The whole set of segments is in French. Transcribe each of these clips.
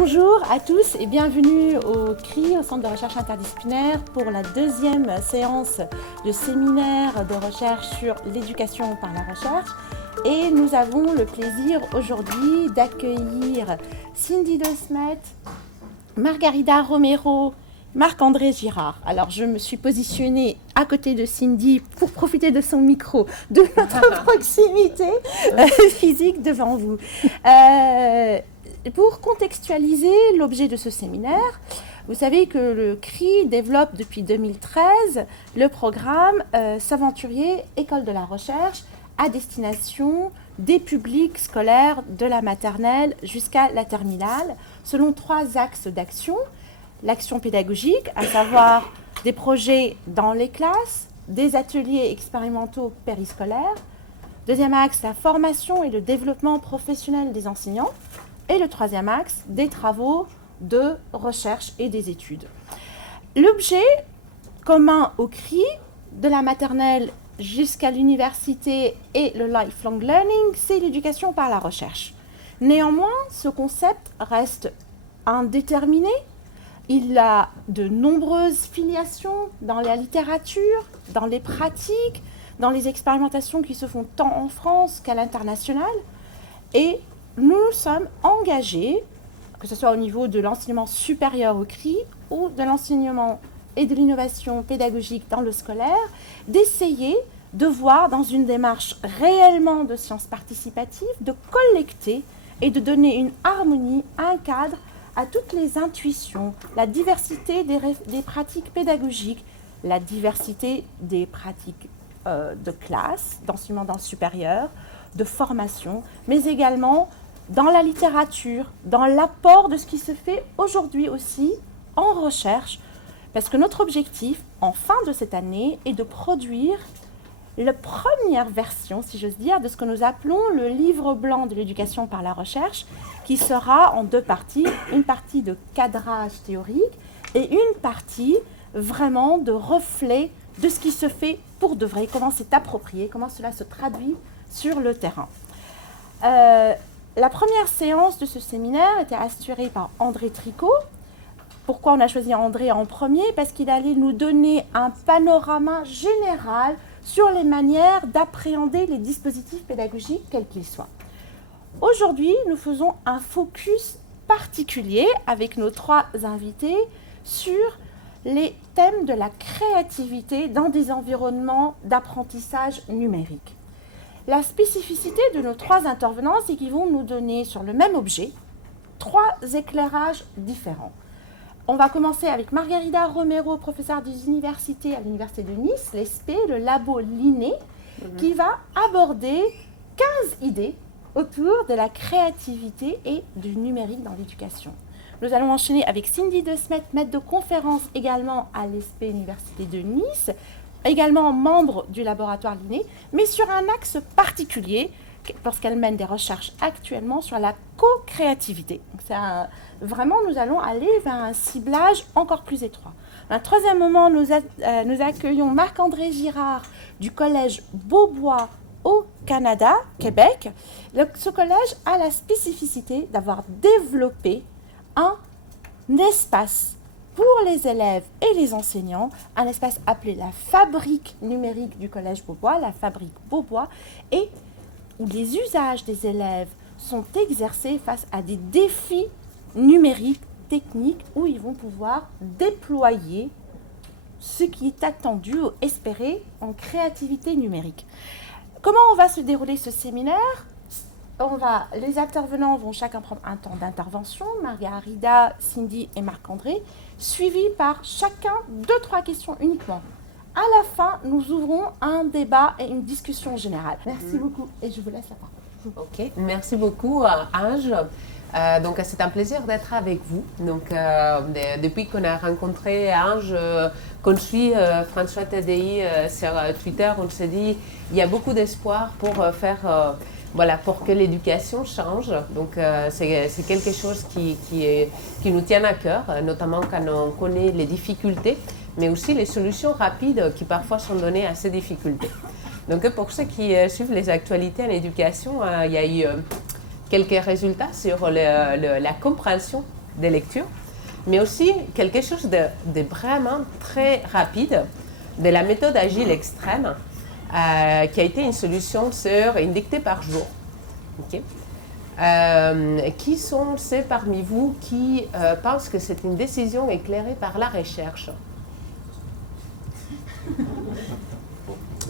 Bonjour à tous et bienvenue au CRI, au Centre de recherche interdisciplinaire, pour la deuxième séance de séminaire de recherche sur l'éducation par la recherche. Et nous avons le plaisir aujourd'hui d'accueillir Cindy De Smet, Margarida Romero, Marc-André Girard. Alors je me suis positionnée à côté de Cindy pour profiter de son micro, de notre proximité physique devant vous. Pour contextualiser l'objet de ce séminaire, vous savez que le CRI développe depuis 2013 le programme S'aventurier École de la recherche à destination des publics scolaires de la maternelle jusqu'à la terminale, selon 3 axes d'action. L'action pédagogique, à savoir des projets dans les classes, des ateliers expérimentaux périscolaires. Deuxième axe, la formation et le développement professionnel des enseignants. Et le troisième axe, des travaux de recherche et des études. L'objet commun au CRI, de la maternelle jusqu'à l'université et le lifelong learning, c'est l'éducation par la recherche. Néanmoins, ce concept reste indéterminé. Il a de nombreuses filiations dans la littérature, dans les pratiques, dans les expérimentations qui se font tant en France qu'à l'international. Et nous sommes engagés, que ce soit au niveau de l'enseignement supérieur au CRI ou de l'enseignement et de l'innovation pédagogique dans le scolaire, d'essayer de voir dans une démarche réellement de sciences participatives, de collecter et de donner une harmonie, un cadre à toutes les intuitions, la diversité des pratiques pédagogiques, la diversité des pratiques de classe, d'enseignement dans le supérieur, de formation, mais également dans la littérature, dans l'apport de ce qui se fait aujourd'hui aussi en recherche, parce que notre objectif, en fin de cette année, est de produire la première version, si j'ose dire, de ce que nous appelons le livre blanc de l'éducation par la recherche, qui sera en 2 parties, une partie de cadrage théorique et une partie vraiment de reflet de ce qui se fait pour de vrai, comment c'est approprié, comment cela se traduit sur le terrain. La première séance de ce séminaire était assurée par André Tricot. Pourquoi on a choisi André en premier? Parce qu'il allait nous donner un panorama général sur les manières d'appréhender les dispositifs pédagogiques, quels qu'ils soient. Aujourd'hui, nous faisons un focus particulier avec nos 3 invités sur les thèmes de la créativité dans des environnements d'apprentissage numérique. La spécificité de nos 3 intervenants, c'est qu'ils vont nous donner sur le même objet 3 éclairages différents. On va commencer avec Margarida Romero, professeure des universités à l'Université de Nice, l'ESP, le labo Linné, qui va aborder 15 idées autour de la créativité et du numérique dans l'éducation. Nous allons enchaîner avec Cindy De Smet, maître de conférence également à l'ESP Université de Nice, également membre du laboratoire Linné, mais sur un axe particulier, parce qu'elle mène des recherches actuellement sur la co-créativité. Donc vraiment, nous allons aller vers un ciblage encore plus étroit. À un 3e moment, nous accueillons Marc-André Girard du Collège Beaubois au Canada, Québec. Ce collège a la spécificité d'avoir développé un espace pour les élèves et les enseignants, un espace appelé la fabrique numérique du Collège Beaubois, la fabrique Beaubois, et où les usages des élèves sont exercés face à des défis numériques, techniques, où ils vont pouvoir déployer ce qui est attendu ou espéré en créativité numérique. Comment on va se dérouler ce séminaire ? Les intervenants vont chacun prendre un temps d'intervention, Margarida, Cindy et Marc-André, suivis par chacun 2-3 questions uniquement. À la fin, nous ouvrons un débat et une discussion générale. Merci beaucoup et je vous laisse la parole. Ok, merci beaucoup Ange. Donc c'est un plaisir d'être avec vous. Donc depuis qu'on a rencontré Ange, qu'on suit François Tadei sur Twitter, on s'est dit il y a beaucoup d'espoir pour faire pour que l'éducation change. Donc c'est quelque chose qui nous tient à cœur, notamment quand on connaît les difficultés, mais aussi les solutions rapides qui parfois sont données à ces difficultés. Donc pour ceux qui suivent les actualités en éducation, il y a eu quelques résultats sur la compréhension de lecture, mais aussi quelque chose de vraiment très rapide, de la méthode agile extrême, qui a été une solution sur une dictée par jour. Okay. Qui sont ceux parmi vous qui pensent que c'est une décision éclairée par la recherche?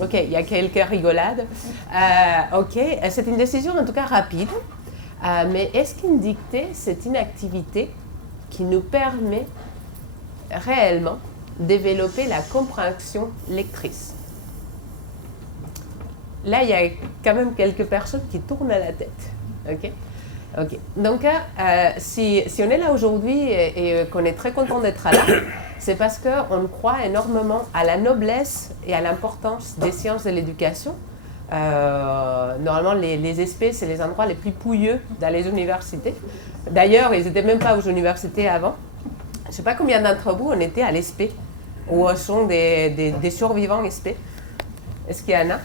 Ok, il y a quelques rigolades. Ok, c'est une décision en tout cas rapide, mais est-ce qu'une dictée, c'est une activité qui nous permet réellement de développer la compréhension lectrice? Là, il y a quand même quelques personnes qui tournent à la tête. Ok. Ok. Donc, si on est là aujourd'hui et qu'on est très content d'être là, c'est parce qu'on croit énormément à la noblesse et à l'importance des sciences de l'éducation. Normalement, les SP, c'est les endroits les plus pouilleux dans les universités. D'ailleurs, ils n'étaient même pas aux universités avant. Je ne sais pas combien d'entre vous on était à l'ESP, où sont des survivants SP. Est-ce qu'il y en a?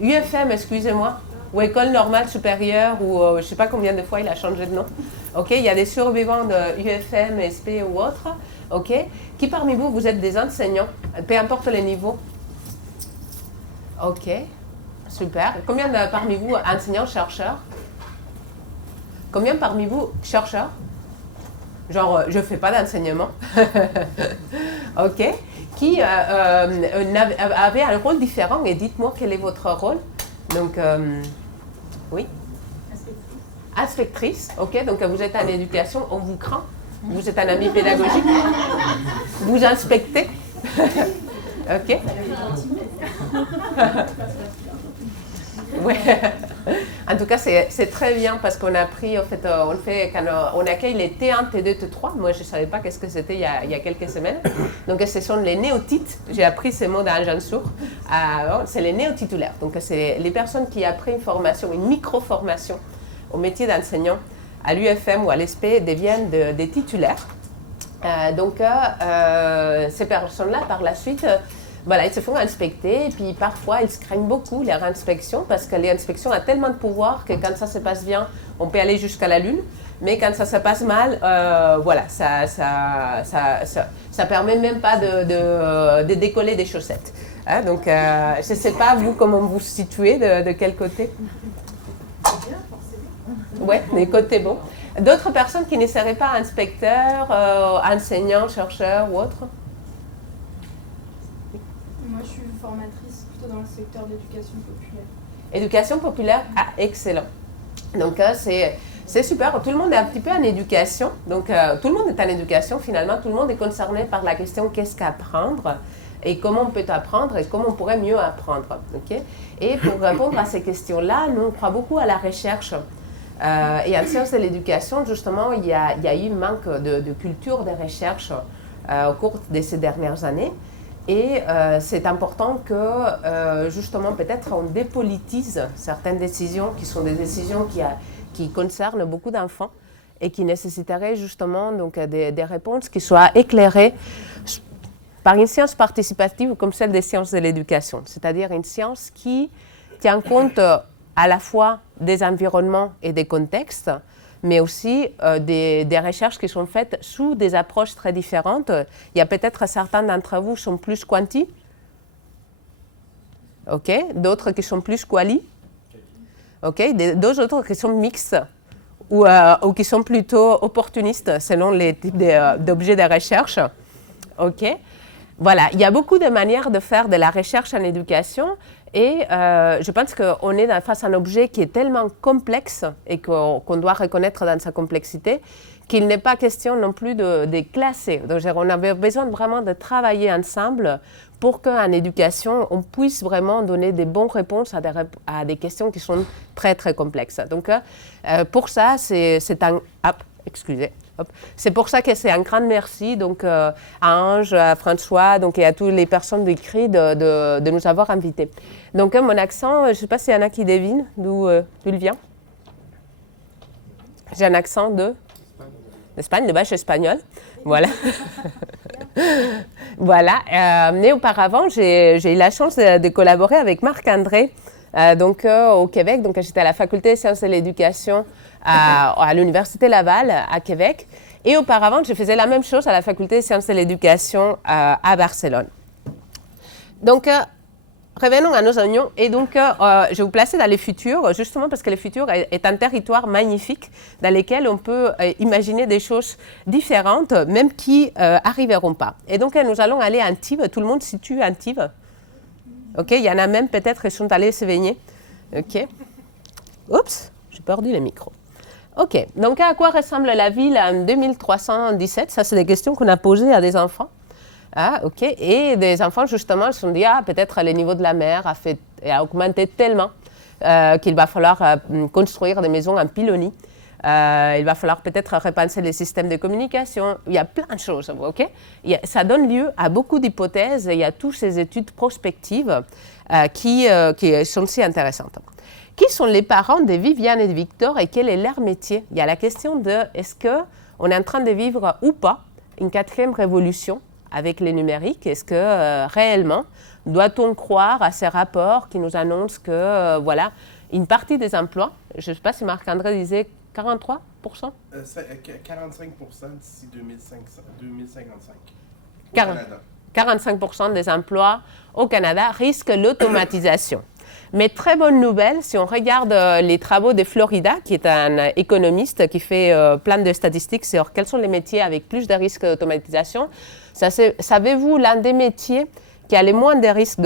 UFM, excusez-moi. Ou École normale supérieure, ou je ne sais pas combien de fois il a changé de nom. Ok, il y a des survivants de UFM, SP ou autres. Ok, qui parmi vous, vous êtes des enseignants, peu importe les niveaux? Ok, super. Combien parmi vous, enseignants, chercheurs? Combien parmi vous, chercheurs? Genre, je ne fais pas d'enseignement. Ok, qui avait un rôle différent, et dites-moi quel est votre rôle. Donc, oui. Inspectrice, ok, donc vous êtes en éducation, on vous craint, vous êtes un ami pédagogique, vous inspectez, ok. Ouais. En tout cas, c'est très bien parce qu'on a appris, en fait, quand on accueille les T1, T2, T3. Moi, je ne savais pas qu'est-ce que c'était il y a quelques semaines. Donc, ce sont les néotites. J'ai appris ces mots dans Jean Sour. C'est les néotitulaires. Donc, c'est les personnes qui ont pris une formation, une micro-formation au métier d'enseignant à l'UFM ou à l'ESP deviennent des titulaires. Donc, ces personnes-là, par la suite, voilà, ils se font inspecter et puis parfois ils se craignent beaucoup leur inspection parce que l'inspection a tellement de pouvoir que quand ça se passe bien, on peut aller jusqu'à la Lune, mais quand ça se passe mal, voilà, ça permet même pas de décoller des chaussettes. Hein, donc, je ne sais pas vous comment vous vous situez, de quel côté? Bien, forcément. Ouais, des côtés bons. D'autres personnes qui ne seraient pas inspecteurs, enseignants, chercheurs ou autres? Moi, je suis formatrice plutôt dans le secteur de l'éducation populaire. Éducation populaire, ah, excellent. Donc, c'est super. Tout le monde est un petit peu en éducation. Donc, tout le monde est en éducation. Finalement, tout le monde est concerné par la question qu'est-ce qu'apprendre et comment on peut apprendre et comment on pourrait mieux apprendre. Okay? Et pour répondre à ces questions-là, nous, on croit beaucoup à la recherche. Et en sciences de l'éducation, justement, il y a eu un manque de culture de recherche au cours de ces dernières années. Et c'est important que, justement, peut-être on dépolitise certaines décisions qui sont des décisions qui concernent beaucoup d'enfants et qui nécessiteraient justement donc, des réponses qui soient éclairées par une science participative comme celle des sciences de l'éducation, c'est-à-dire une science qui tient compte à la fois des environnements et des contextes, mais aussi des recherches qui sont faites sous des approches très différentes. Il y a peut-être certains d'entre vous qui sont plus quanti, okay. D'autres qui sont plus quali, okay. D'autres autres qui sont mixtes ou qui sont plutôt opportunistes selon les types d'objets de recherche. Okay. Voilà, il y a beaucoup de manières de faire de la recherche en éducation et je pense qu'on est face à un objet qui est tellement complexe et qu'on doit reconnaître dans sa complexité qu'il n'est pas question non plus de classer. Donc on avait besoin vraiment de travailler ensemble pour qu'en éducation, on puisse vraiment donner des bonnes réponses à des questions qui sont très, très complexes. Donc pour ça, c'est un... excusez. C'est pour ça que c'est un grand merci donc, à Ange, à François donc, et à toutes les personnes du CRI de nous avoir invités. Donc mon accent, je ne sais pas s'il y en a qui devinent d'où il vient. J'ai un accent d'Espagne, de base espagnol. Voilà. Voilà. Mais auparavant, j'ai eu la chance de collaborer avec Marc-André donc, au Québec. Donc j'étais à la Faculté des sciences de l'éducation à l'Université Laval, à Québec. Et auparavant, je faisais la même chose à la faculté des sciences de l'éducation à Barcelone. Donc, revenons à nos oignons. Et donc, je vais vous placer dans les futurs, justement parce que les futurs est un territoire magnifique dans lequel on peut imaginer des choses différentes, même qui n'arriveront pas. Et donc, nous allons aller à Antibes. Tout le monde situe Antibes? OK, il y en a même peut-être qui sont allés se baigner. OK. Oups, j'ai perdu le micro. OK, donc à quoi ressemble la ville en 2317? Ça, c'est des questions qu'on a posées à des enfants. Ah, OK, et des enfants, justement, se sont dit, peut-être le niveau de la mer a augmenté tellement qu'il va falloir construire des maisons en pilonis. Il va falloir peut-être repenser les systèmes de communication. Il y a plein de choses, OK? Ça donne lieu à beaucoup d'hypothèses et il y a toutes ces études prospectives qui sont si intéressantes. Qui sont les parents de Viviane et de Victor et quel est leur métier? Il y a la question de est-ce qu'on est en train de vivre ou pas une 4e révolution avec les numériques? Est-ce que réellement, doit-on croire à ces rapports qui nous annoncent que, voilà, une partie des emplois, je ne sais pas si Marc-André disait 43%? 45% d'ici 2055 au 45% des emplois au Canada risquent l'automatisation. Mais très bonne nouvelle, si on regarde les travaux de Florida, qui est un économiste qui fait plein de statistiques sur quels sont les métiers avec plus de risques d'automatisation. Savez-vous l'un des métiers qui a le moins de risques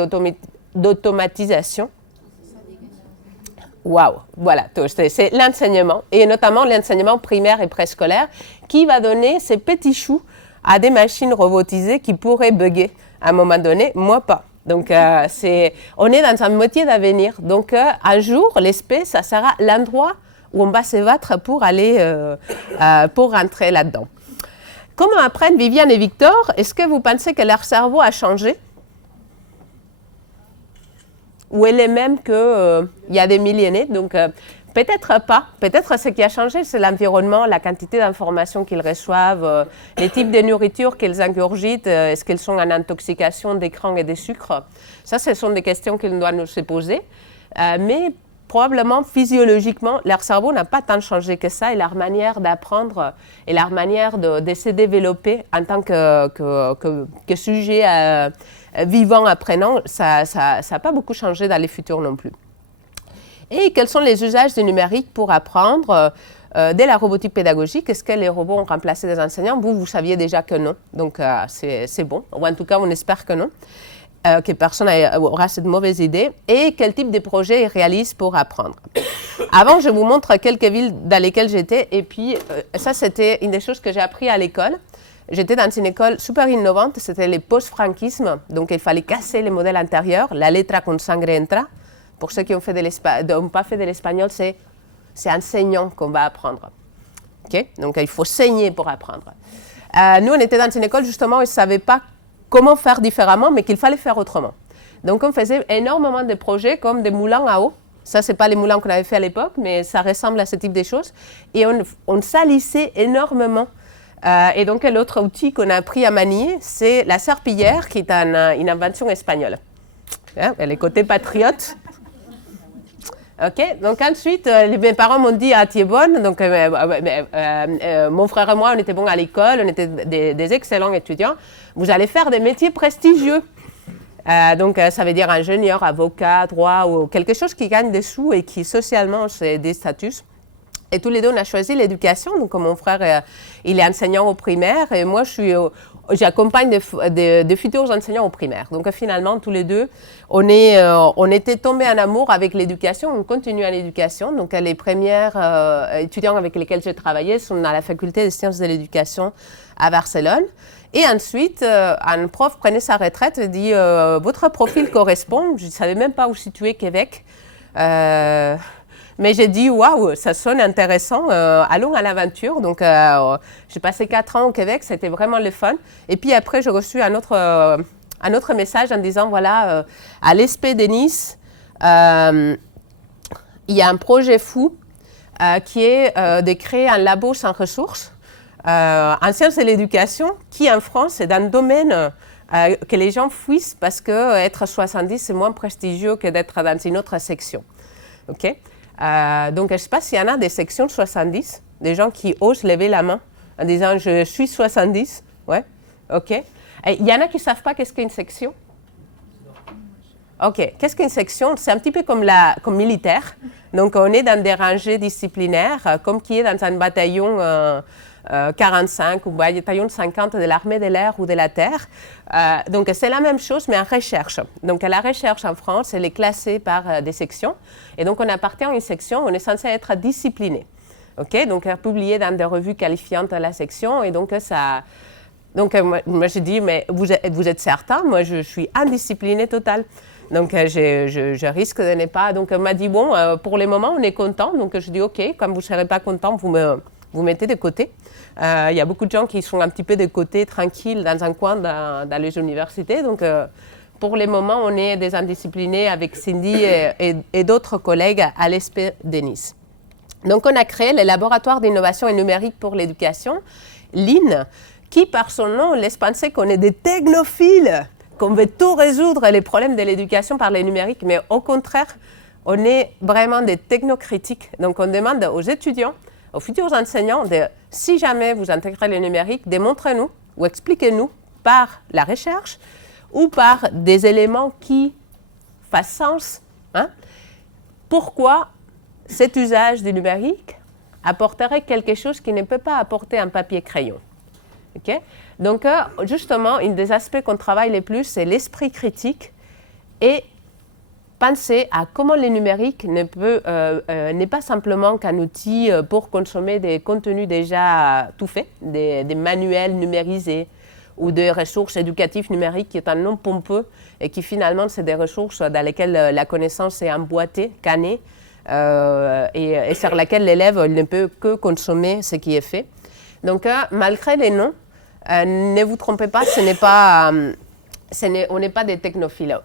d'automatisation? Waouh, voilà, c'est l'enseignement, et notamment l'enseignement primaire et préscolaire, qui va donner ces petits choux à des machines robotisées qui pourraient bugger à un moment donné, moi pas. Donc, on est dans un métier d'avenir. Donc, un jour, l'ESPE, ça sera l'endroit où on va se battre pour aller, pour rentrer là-dedans. Comment apprennent Viviane et Victor? Est-ce que vous pensez que leur cerveau a changé? Ou elle est même qu'il y a des millénaires? Donc, peut-être pas. Peut-être ce qui a changé, c'est l'environnement, la quantité d'informations qu'ils reçoivent, les types de nourriture qu'ils ingurgitent, est-ce qu'ils sont en intoxication d'écran et de sucre? Ça, ce sont des questions qu'ils doivent nous se poser. Mais probablement, physiologiquement, leur cerveau n'a pas tant changé que ça et leur manière d'apprendre et leur manière de se développer en tant que sujet vivant, apprenant, ça n'a pas beaucoup changé dans les futurs non plus. Et quels sont les usages du numérique pour apprendre dès la robotique pédagogique? Est-ce que les robots ont remplacé des enseignants? Vous saviez déjà que non, donc c'est bon, ou en tout cas on espère que non, que personne aura cette mauvaise idée. Et quel type de projet ils réalisent pour apprendre? Avant, je vous montre quelques villes dans lesquelles j'étais, et puis ça c'était une des choses que j'ai appris à l'école. J'étais dans une école super innovante, c'était le post-franquisme, donc il fallait casser les modèles antérieurs, la letra con sangre entra. Pour ceux qui n'ont pas fait de l'espagnol, c'est enseignant qu'on va apprendre. Okay? Donc, il faut saigner pour apprendre. Nous, on était dans une école, justement, où ils ne savaient pas comment faire différemment, mais qu'il fallait faire autrement. Donc, on faisait énormément de projets comme des moulins à eau. Ça, ce n'est pas les moulins qu'on avait fait à l'époque, mais ça ressemble à ce type de choses. Et on salissait énormément. Et donc, l'autre outil qu'on a appris à manier, c'est la serpillière, qui est une invention espagnole. Hein? Les côtés patriotes. OK, donc ensuite, mes parents m'ont dit, tu es bonne. Donc, mon frère et moi, on était bons à l'école, on était des excellents étudiants. Vous allez faire des métiers prestigieux. Donc, ça veut dire ingénieur, avocat, droit, ou quelque chose qui gagne des sous et qui, socialement, c'est des statuts. Et tous les deux, on a choisi l'éducation. Donc, mon frère, il est enseignant au primaire et moi, j'accompagne des futurs enseignants au primaire. Donc, finalement, tous les deux, on était tombés en amour avec l'éducation. On continue à l'éducation. Donc, les premières étudiants avec lesquels j'ai travaillé sont à la faculté des sciences de l'éducation à Barcelone. Et ensuite, un prof prenait sa retraite et dit « Votre profil correspond ». Je ne savais même pas où situer Québec. Mais j'ai dit, waouh, ça sonne intéressant, allons à l'aventure. Donc, j'ai passé 4 ans au Québec, c'était vraiment le fun. Et puis après, j'ai reçu un autre message en disant, voilà, à l'ESPE de Nice, il y a un projet fou qui est de créer un labo sans ressources en sciences de l'éducation qui, en France, est un domaine que les gens fuient parce qu'être 70, c'est moins prestigieux que d'être dans une autre section. OK? Donc, je ne sais pas s'il y en a des sections de 70, des gens qui osent lever la main en disant je suis 70. Ouais, ok. Il y en a qui ne savent pas qu'est-ce qu'est une section? Ok, qu'est-ce qu'une section? C'est un petit peu comme militaire. Donc, on est dans des rangées disciplinaires, comme qui est dans un bataillon 45 ou bataillon 50 de l'armée de l'air ou de la terre. Donc, c'est la même chose, mais en recherche. Donc, la recherche en France, elle est classée par des sections. Et donc, on appartient à une section, on est censé être discipliné. Ok, donc, publié dans des revues qualifiantes à la section. Et donc, ça... Donc, moi, je dis, mais vous êtes certain? Moi, je suis indiscipliné total. Donc, je risque de ne pas... Donc, elle m'a dit, bon, pour le moment, on est content. Donc, je dis, OK, comme vous ne serez pas content, vous mettez de côté. Il y a beaucoup de gens qui sont un petit peu de côté, tranquilles, dans un coin dans les universités. Donc, pour le moment, on est des indisciplinés avec Cindy et d'autres collègues à l'ESP de Nice. Donc, on a créé le laboratoire d'innovation numérique pour l'éducation, LIN, qui, par son nom, laisse penser qu'on est des technophiles, qu'on veut tout résoudre les problèmes de l'éducation par le numérique, mais au contraire, on est vraiment des technocritiques. Donc, on demande aux étudiants, aux futurs enseignants, si jamais vous intégrez le numérique, démontrez-nous ou expliquez-nous par la recherche ou par des éléments qui fassent sens, pourquoi cet usage du numérique apporterait quelque chose qui ne peut pas apporter un papier-crayon. Okay? Donc, justement, un des aspects qu'on travaille le plus, c'est l'esprit critique et penser à comment le numérique n'est pas simplement qu'un outil pour consommer des contenus déjà tout faits, des manuels numérisés ou des ressources éducatives numériques qui est un nom pompeux et qui finalement, c'est des ressources dans lesquelles la connaissance est emboîtée, cannée, et sur laquelle l'élève ne peut que consommer ce qui est fait. Donc, malgré les noms, ne vous trompez pas, on n'est pas des technophiles.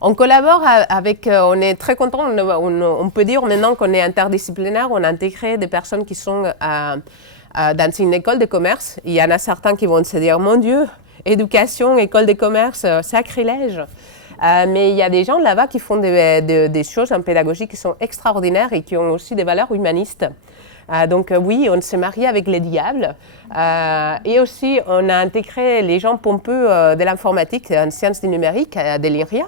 On collabore avec, on est très content, on peut dire maintenant qu'on est interdisciplinaire, on a intégré des personnes qui sont dans une école de commerce. Il y en a certains qui vont se dire, mon Dieu, éducation, école de commerce, sacrilège. Mais il y a des gens là-bas qui font des choses en pédagogie qui sont extraordinaires et qui ont aussi des valeurs humanistes. Donc oui, on s'est marié avec les diables. Et aussi, on a intégré les gens pompeux de l'informatique en sciences du numérique de l'INRIA,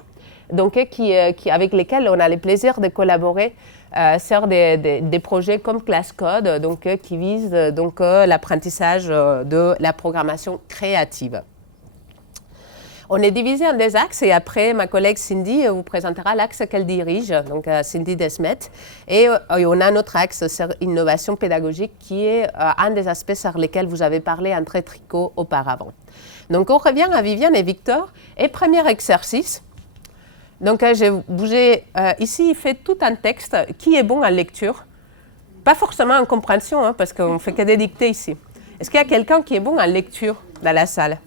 donc avec lesquels on a le plaisir de collaborer sur des projets comme ClassCode, donc, qui visent l'apprentissage de la programmation créative. On est divisé en deux axes et après, ma collègue Cindy vous présentera l'axe qu'elle dirige, donc Cindy Desmet. Et on a un autre axe sur innovation pédagogique qui est un des aspects sur lesquels vous avez parlé André Tricot auparavant. Donc, on revient à Viviane et Victor. Et premier exercice, donc je vous ai ici fait tout un texte qui est bon en lecture. Pas forcément en compréhension, parce qu'on ne fait que des dictées ici. Est-ce qu'il y a quelqu'un qui est bon en lecture dans la salle?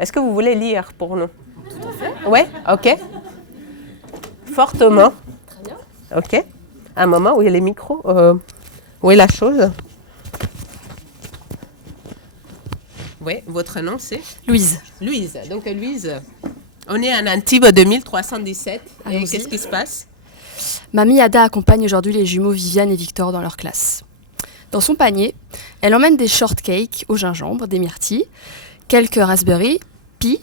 Est-ce que vous voulez lire pour nous? Tout à fait. Oui, OK. Fortement. Très bien. OK. Un moment, où il y a les micros. Où est la chose? Oui, votre nom c'est? Louise. Louise. Donc Louise, on est en Antibes 2317. Et qu'est-ce qui se passe? Mamie Ada accompagne aujourd'hui les jumeaux Viviane et Victor dans leur classe. Dans son panier, elle emmène des shortcakes au gingembre, des myrtilles, quelques Raspberry Pi,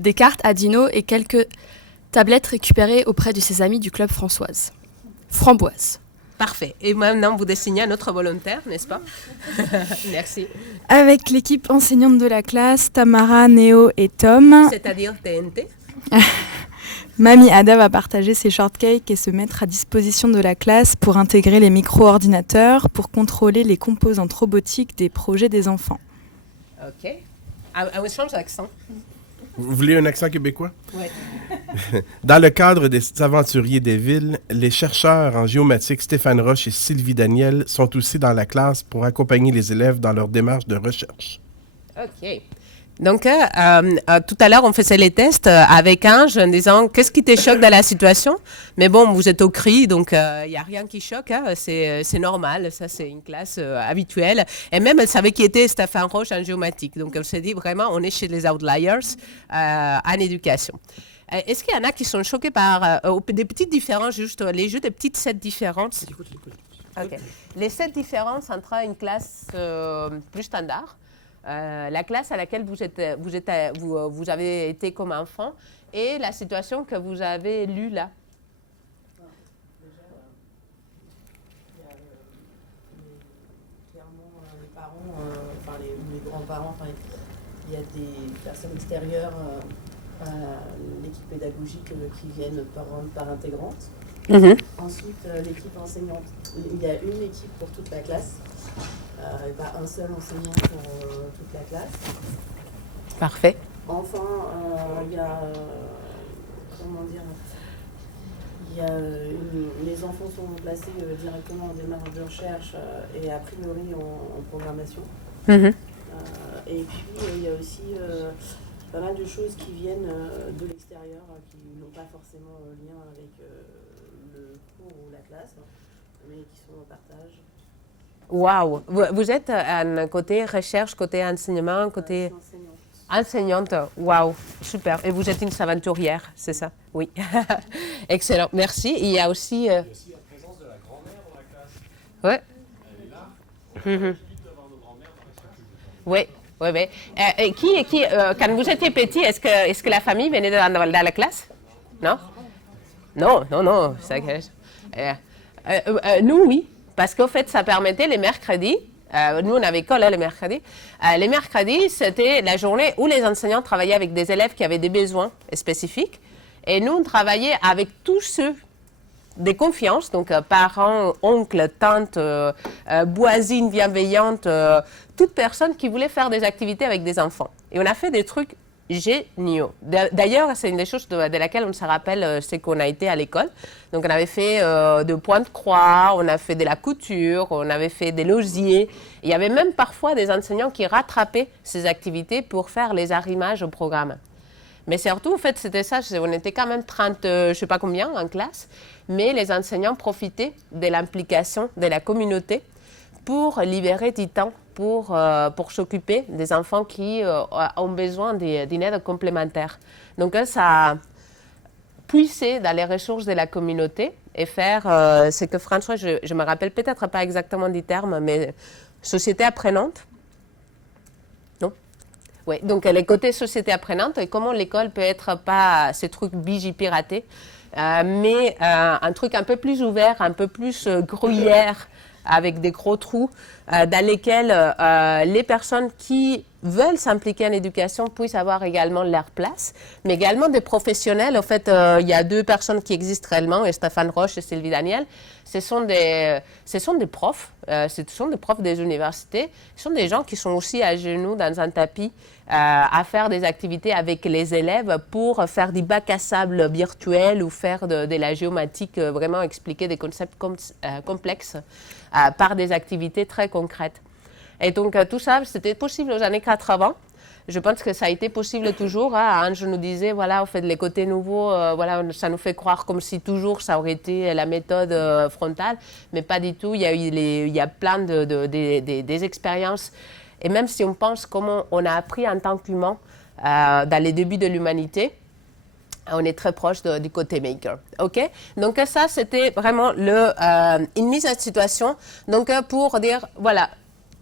des cartes à Dino et quelques tablettes récupérées auprès de ses amis du club Framboise. Parfait. Et maintenant, vous dessinez un autre volontaire, n'est-ce pas? Merci. Avec l'équipe enseignante de la classe, Tamara, Néo et Tom. C'est-à-dire TNT. Mamie Ada va partager ses shortcakes et se mettre à disposition de la classe pour intégrer les micro-ordinateurs, pour contrôler les composantes robotiques des projets des enfants. OK. On change d'accent. Vous voulez un accent québécois? Oui. Dans le cadre des aventuriers des villes, les chercheurs en géomatique Stéphane Roche et Sylvie Daniel sont aussi dans la classe pour accompagner les élèves dans leur démarche de recherche. OK. Donc, tout à l'heure, on faisait les tests avec Ange en disant « Qu'est-ce qui te choque dans la situation ?» Mais bon, vous êtes au CRI, donc il n'y a rien qui choque. Hein, c'est normal, ça c'est une classe habituelle. Et même, elle savait qui était Stéphane Roche en géomatique. Donc, elle s'est dit vraiment, on est chez les outliers en éducation. Est-ce qu'il y en a qui sont choqués par des petites différences, juste les jeux de petites sets différentes? Ok. Les 7 différences entre une classe plus standard, la classe à laquelle vous avez été comme enfant et la situation que vous avez lue là. Déjà, il y a clairement les parents, enfin les grands-parents, enfin, il y a des personnes extérieures à l'équipe pédagogique qui viennent par intégrante. Ensuite, l'équipe enseignante. Il y a une équipe pour toute la classe, un seul enseignant pour toute la classe. Parfait. Enfin, il y a, comment dire, les enfants sont placés directement en démarche de recherche et a priori en programmation. Et puis, il y a aussi pas mal de choses qui viennent de l'extérieur, qui n'ont pas forcément lien avec le cours ou la classe, mais qui sont en partage. Waouh! Vous êtes un côté recherche, côté enseignement, côté enseignante. Waouh! Super. Et vous êtes une aventurière, c'est ça? Oui. Excellent. Merci. Il y a aussi... Il y a aussi la présence de la grand-mère dans la classe. Oui. Elle est là. On évite d'avoir nos grand-mères dans la classe. Oui. Quand vous étiez petit, est-ce que la famille venait dans la classe? Non? Non. Nous, oui. Parce qu'au fait, ça permettait les mercredis, nous on avait école les mercredis, les mercredis c'était la journée où les enseignants travaillaient avec des élèves qui avaient des besoins spécifiques et nous on travaillait avec tous ceux de confiance, donc parents, oncles, tantes, voisines bienveillantes, toute personne qui voulait faire des activités avec des enfants. Et on a fait des trucs géniaux. D'ailleurs, c'est une des choses de laquelle on se rappelle, c'est qu'on a été à l'école. Donc, on avait fait de pointe-croix, on a fait de la couture, on avait fait des losiers. Il y avait même parfois des enseignants qui rattrapaient ces activités pour faire les arrimages au programme. Mais surtout, en fait, c'était ça. On était quand même 30, je ne sais pas combien, en classe. Mais les enseignants profitaient de l'implication de la communauté pour libérer du temps pour s'occuper des enfants qui ont besoin d'une aide complémentaire. Donc, ça a puissé dans les ressources de la communauté et faire ce que François, je ne me rappelle peut-être pas exactement du terme, mais société apprenante. Non? Oui, donc les côtés société apprenante et comment l'école peut être pas ces trucs bigi-piratés, mais un truc un peu plus ouvert, un peu plus gruyère, avec des gros trous dans lesquels les personnes qui veulent s'impliquer en éducation puissent avoir également leur place, mais également des professionnels. En fait, il y a 2 personnes qui existent réellement, Stéphane Roche et Sylvie Daniel. Ce sont des profs, ce sont des profs des universités. Ce sont des gens qui sont aussi à genoux dans un tapis à faire des activités avec les élèves pour faire du bac à sable virtuel ou faire de la géomatique, vraiment expliquer des concepts complexes par des activités très concrètes. Et donc, tout ça, c'était possible aux années 80. Je pense que ça a été possible toujours. Ange nous disait, voilà, on fait les côtés nouveaux, voilà, ça nous fait croire comme si toujours ça aurait été la méthode frontale, mais pas du tout. Il y a plein des expériences. Et même si on pense comment on a appris en tant qu'humain dans les débuts de l'humanité, on est très proche du côté maker. OK? Donc, ça, c'était vraiment une mise en situation. Donc, pour dire, voilà,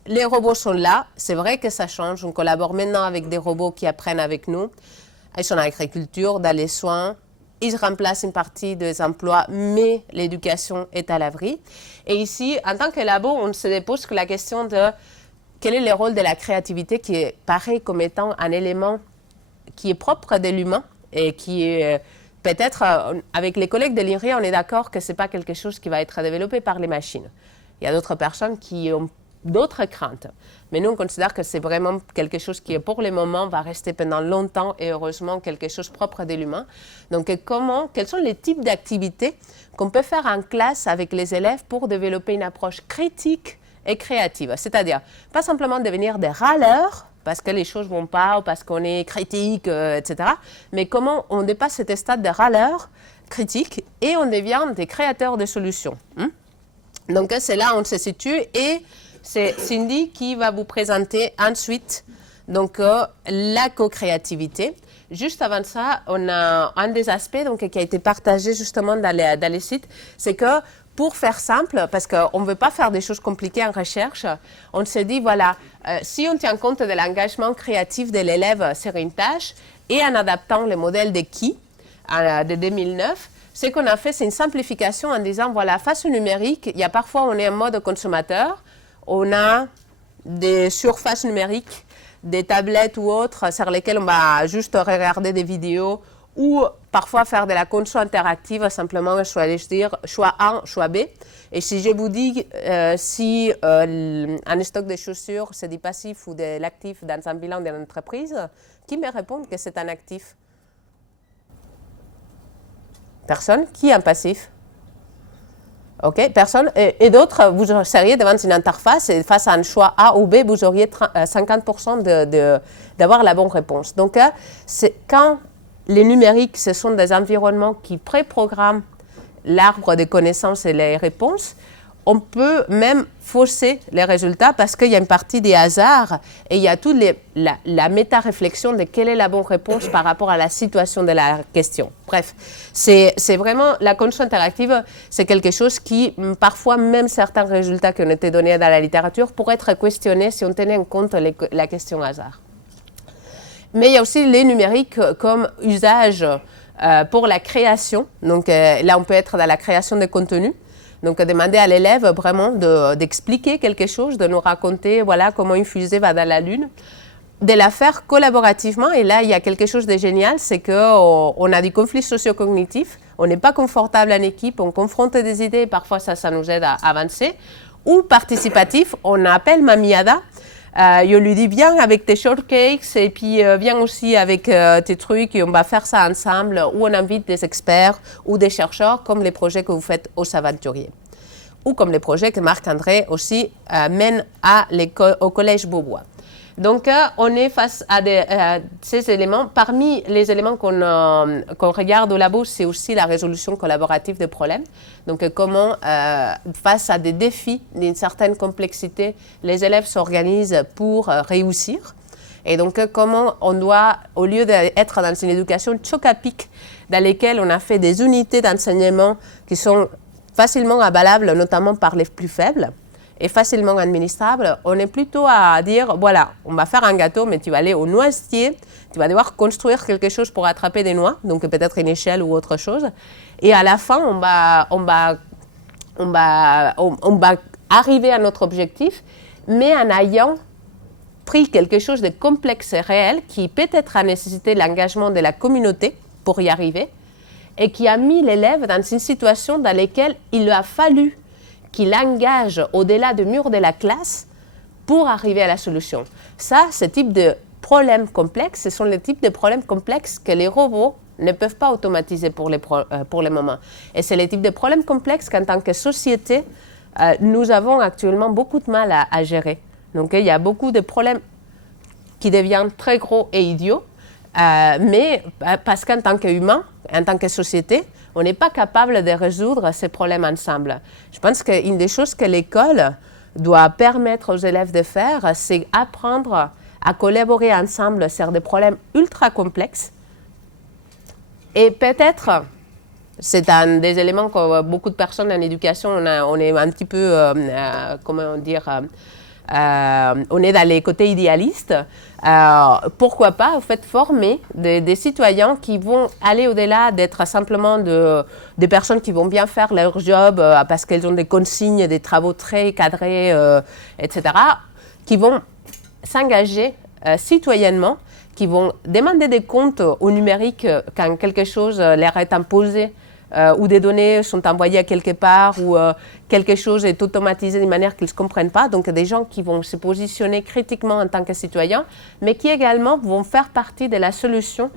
les robots sont là. C'est vrai que ça change. On collabore maintenant avec des robots qui apprennent avec nous. Ils sont en agriculture, dans les soins. Ils remplacent une partie des emplois, mais l'éducation est à l'abri. Et ici, en tant que labo, on se pose la question de quel est le rôle de la créativité qui est pareil comme étant un élément qui est propre de l'humain et qui est peut-être, avec les collègues de l'INRI, on est d'accord que ce n'est pas quelque chose qui va être développé par les machines. Il y a d'autres personnes qui ont d'autres craintes. Mais nous, on considère que c'est vraiment quelque chose qui, pour le moment, va rester pendant longtemps et heureusement quelque chose propre de l'humain. Donc, quels sont les types d'activités qu'on peut faire en classe avec les élèves pour développer une approche critique et créative? C'est-à-dire, pas simplement devenir des râleurs, parce que les choses ne vont pas ou parce qu'on est critique, etc. Mais comment on dépasse cet stade de râleur critique et on devient des créateurs de solutions. Donc, c'est là où on se situe et c'est Cindy qui va vous présenter ensuite donc, la co-créativité. Juste avant ça, on a un des aspects donc, qui a été partagé justement dans les sites, c'est que pour faire simple, parce qu'on ne veut pas faire des choses compliquées en recherche, on se dit, voilà, si on tient compte de l'engagement créatif de l'élève sur une tâche et en adaptant le modèle de Key de 2009, ce qu'on a fait, c'est une simplification en disant, voilà, face au numérique, il y a parfois, on est en mode consommateur, on a des surfaces numériques, des tablettes ou autres sur lesquelles on va juste regarder des vidéos ou parfois faire de la conso interactive, simplement choisir choix A, choix B. Et si je vous dis si un stock de chaussures, c'est du passif ou de l'actif dans un bilan de l'entreprise, qui me répond que c'est un actif? Personne? Qui est un passif? Ok, personne. Et d'autres, vous seriez devant une interface et face à un choix A ou B, vous auriez 50% d'avoir la bonne réponse. Donc, quand les numériques, ce sont des environnements qui préprogramment l'arbre des connaissances et les réponses, on peut même fausser les résultats parce qu'il y a une partie des hasards et il y a toute la méta-réflexion de quelle est la bonne réponse par rapport à la situation de la question. Bref, c'est vraiment, la conso interactive, c'est quelque chose qui, parfois, même certains résultats qui ont été donnés dans la littérature pourraient être questionnés si on tenait en compte la question hasard. Mais il y a aussi les numériques comme usage pour la création. Donc là, on peut être dans la création de contenu. Donc, demander à l'élève vraiment d'expliquer quelque chose, de nous raconter voilà, comment une fusée va dans la Lune, de la faire collaborativement. Et là, il y a quelque chose de génial, c'est qu'on a du conflit socio-cognitif, on n'est pas confortable en équipe, on confronte des idées et parfois ça nous aide à avancer. Ou participatif, on appelle Mamie Ada. Je lui dis, viens avec tes shortcakes et puis viens aussi avec tes trucs et on va faire ça ensemble. Ou on invite des experts ou des chercheurs comme les projets que vous faites aux Aventuriers. Ou comme les projets que Marc-André aussi mène au Collège Beaubois. Donc, on est face à ces éléments. Parmi les éléments qu'on regarde au labo, c'est aussi la résolution collaborative des problèmes. Donc, comment, face à des défis d'une certaine complexité, les élèves s'organisent pour réussir. Et donc, comment on doit, au lieu d'être dans une éducation choc à pic, dans laquelle on a fait des unités d'enseignement qui sont facilement avallables, notamment par les plus faibles, et facilement administrable, on est plutôt à dire, voilà, on va faire un gâteau, mais tu vas aller au noisetier, tu vas devoir construire quelque chose pour attraper des noix, donc peut-être une échelle ou autre chose. Et à la fin, on va arriver à notre objectif, mais en ayant pris quelque chose de complexe et réel, qui peut-être a nécessité l'engagement de la communauté pour y arriver, et qui a mis l'élève dans une situation dans laquelle il lui a fallu qu'il engage au-delà du mur de la classe pour arriver à la solution. Ça, ce type de problèmes complexes, ce sont les types de problèmes complexes que les robots ne peuvent pas automatiser pour le moment. Et c'est les types de problèmes complexes qu'en tant que société, nous avons actuellement beaucoup de mal à gérer. Donc, il y a beaucoup de problèmes qui deviennent très gros et idiots, mais parce qu'en tant qu'humain, en tant que société, on n'est pas capable de résoudre ces problèmes ensemble. Je pense qu'une des choses que l'école doit permettre aux élèves de faire, c'est apprendre à collaborer ensemble sur des problèmes ultra complexes. Et peut-être, c'est un des éléments que beaucoup de personnes en éducation, on est un petit peu, comment dire, on est dans les côtés idéalistes. Pourquoi pas, en fait, former des citoyens qui vont aller au-delà d'être simplement des personnes qui vont bien faire leur job parce qu'elles ont des consignes, des travaux très cadrés, etc., qui vont s'engager citoyennement, qui vont demander des comptes au numérique quand quelque chose leur est imposé, ou des données sont envoyées à quelque part, ou quelque chose est automatisé de manière qu'ils ne comprennent pas. Donc, des gens qui vont se positionner critiquement en tant que citoyens, mais qui également vont faire partie de la solution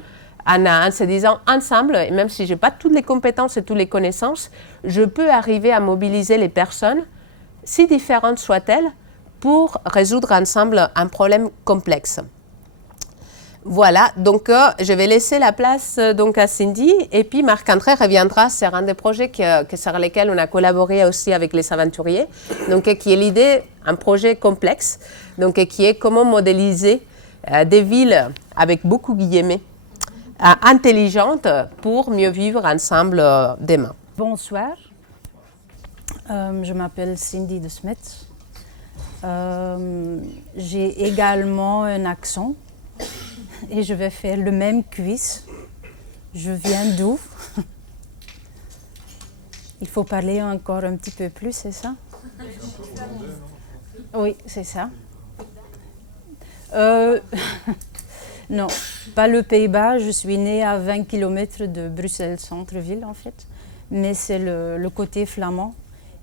en se disant ensemble, et même si je n'ai pas toutes les compétences et toutes les connaissances, je peux arriver à mobiliser les personnes, si différentes soient-elles, pour résoudre ensemble un problème complexe. Voilà, donc je vais laisser la place donc à Cindy et puis Marc-André reviendra sur un des projets sur lesquels on a collaboré aussi avec les Aventuriers, donc qui est l'idée, un projet complexe, donc qui est comment modéliser des villes avec beaucoup de guillemets intelligentes pour mieux vivre ensemble demain. Bonsoir. Je m'appelle Cindy de Smet. J'ai également un accent et je vais faire le même quiz. Je viens d'où? Il faut parler encore un petit peu plus, c'est ça? Oui, c'est ça. Non, pas le Pays-Bas. Je suis née à 20 km de Bruxelles centre-ville en fait, mais c'est le côté flamand.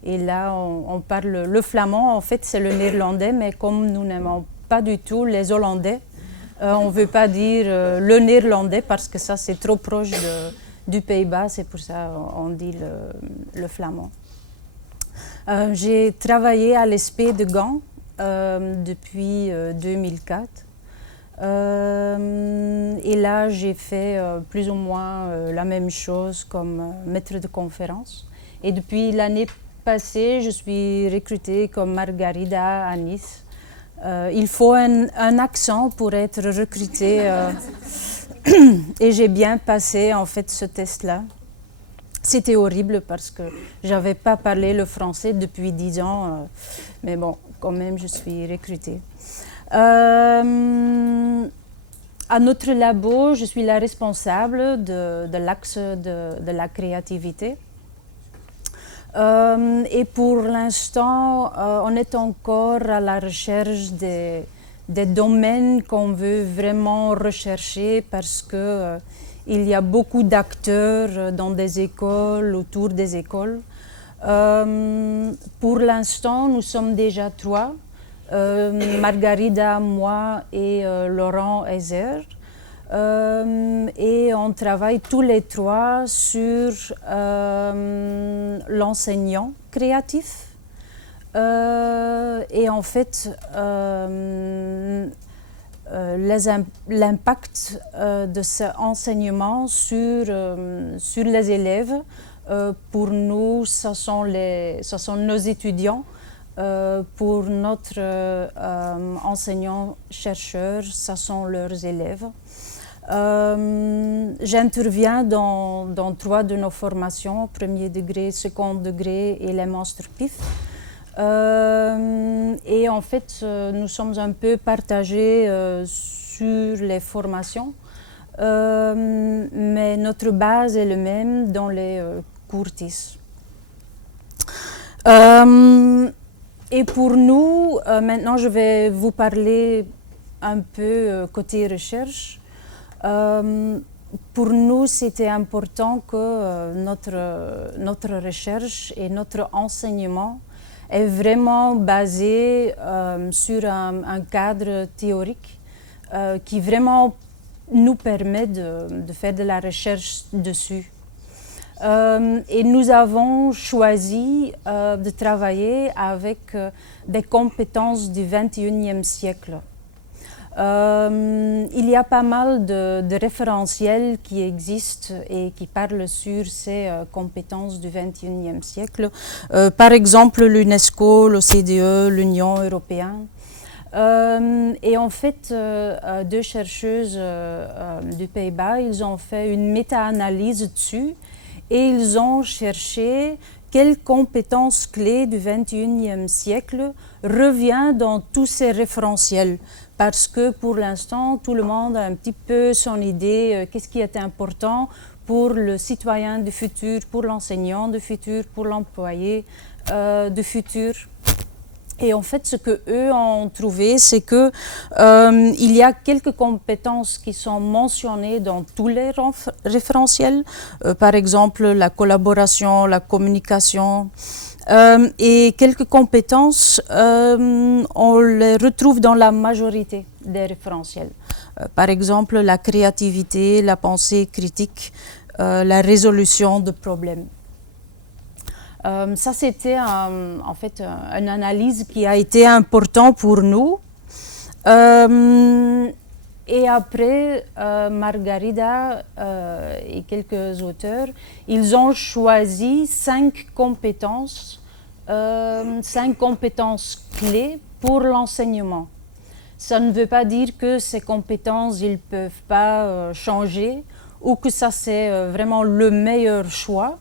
Et là, on parle le flamand. En fait, c'est le néerlandais, mais comme nous n'aimons pas du tout les Hollandais, on ne veut pas dire le néerlandais parce que ça, c'est trop proche du Pays-Bas. C'est pour ça qu'on dit le flamand. J'ai travaillé à l'ESP de Gand depuis 2004. Et là, j'ai fait plus ou moins la même chose comme maître de conférence. Et depuis l'année passée, je suis recrutée comme Margarida à Nice. Il faut un accent pour être recrutée et j'ai bien passé en fait ce test-là. C'était horrible parce que je n'avais pas parlé le français depuis 10 ans, mais bon, quand même, je suis recrutée. À notre labo, je suis la responsable de l'axe de la créativité. Et pour l'instant, on est encore à la recherche des domaines qu'on veut vraiment rechercher parce que il y a beaucoup d'acteurs dans des écoles, autour des écoles. Pour l'instant, nous sommes déjà 3. Margarida, moi et Laurent Heiser. Et on travaille tous les 3 sur l'enseignant créatif. Et en fait, l'impact de cet enseignement sur les élèves, pour nous, ce sont nos étudiants. Pour notre enseignant-chercheur, ce sont leurs élèves. J'interviens dans 3 de nos formations, premier degré, second degré et les Master PIF. Et en fait, nous sommes un peu partagés sur les formations, mais notre base est le même dans les cours TIS. Et pour nous, maintenant je vais vous parler un peu côté recherche. Pour nous, c'était important que notre recherche et notre enseignement est vraiment basé sur un cadre théorique qui vraiment nous permet de faire de la recherche dessus. Et nous avons choisi de travailler avec des compétences du XXIe siècle. Il y a pas mal de référentiels qui existent et qui parlent sur ces compétences du XXIe siècle. Par exemple, l'UNESCO, l'OCDE, l'Union européenne. Et en fait, 2 chercheuses du Pays-Bas, ils ont fait une méta-analyse dessus et ils ont cherché quelles compétences clés du XXIe siècle reviennent dans tous ces référentiels. Parce que pour l'instant, tout le monde a un petit peu son idée, qu'est-ce qui est important pour le citoyen du futur, pour l'enseignant du futur, pour l'employé du futur. Et en fait, ce qu'eux ont trouvé, c'est qu'il y a quelques compétences qui sont mentionnées dans tous les référentiels. Par exemple, la collaboration, la communication. Et quelques compétences, on les retrouve dans la majorité des référentiels. Par exemple, la créativité, la pensée critique, la résolution de problèmes. Ça, c'était en fait une analyse qui a été importante pour nous. Et après, Margarida et quelques auteurs, ils ont choisi 5 compétences clés pour l'enseignement. Ça ne veut pas dire que ces compétences, ils ne peuvent pas changer ou que ça, c'est vraiment le meilleur choix.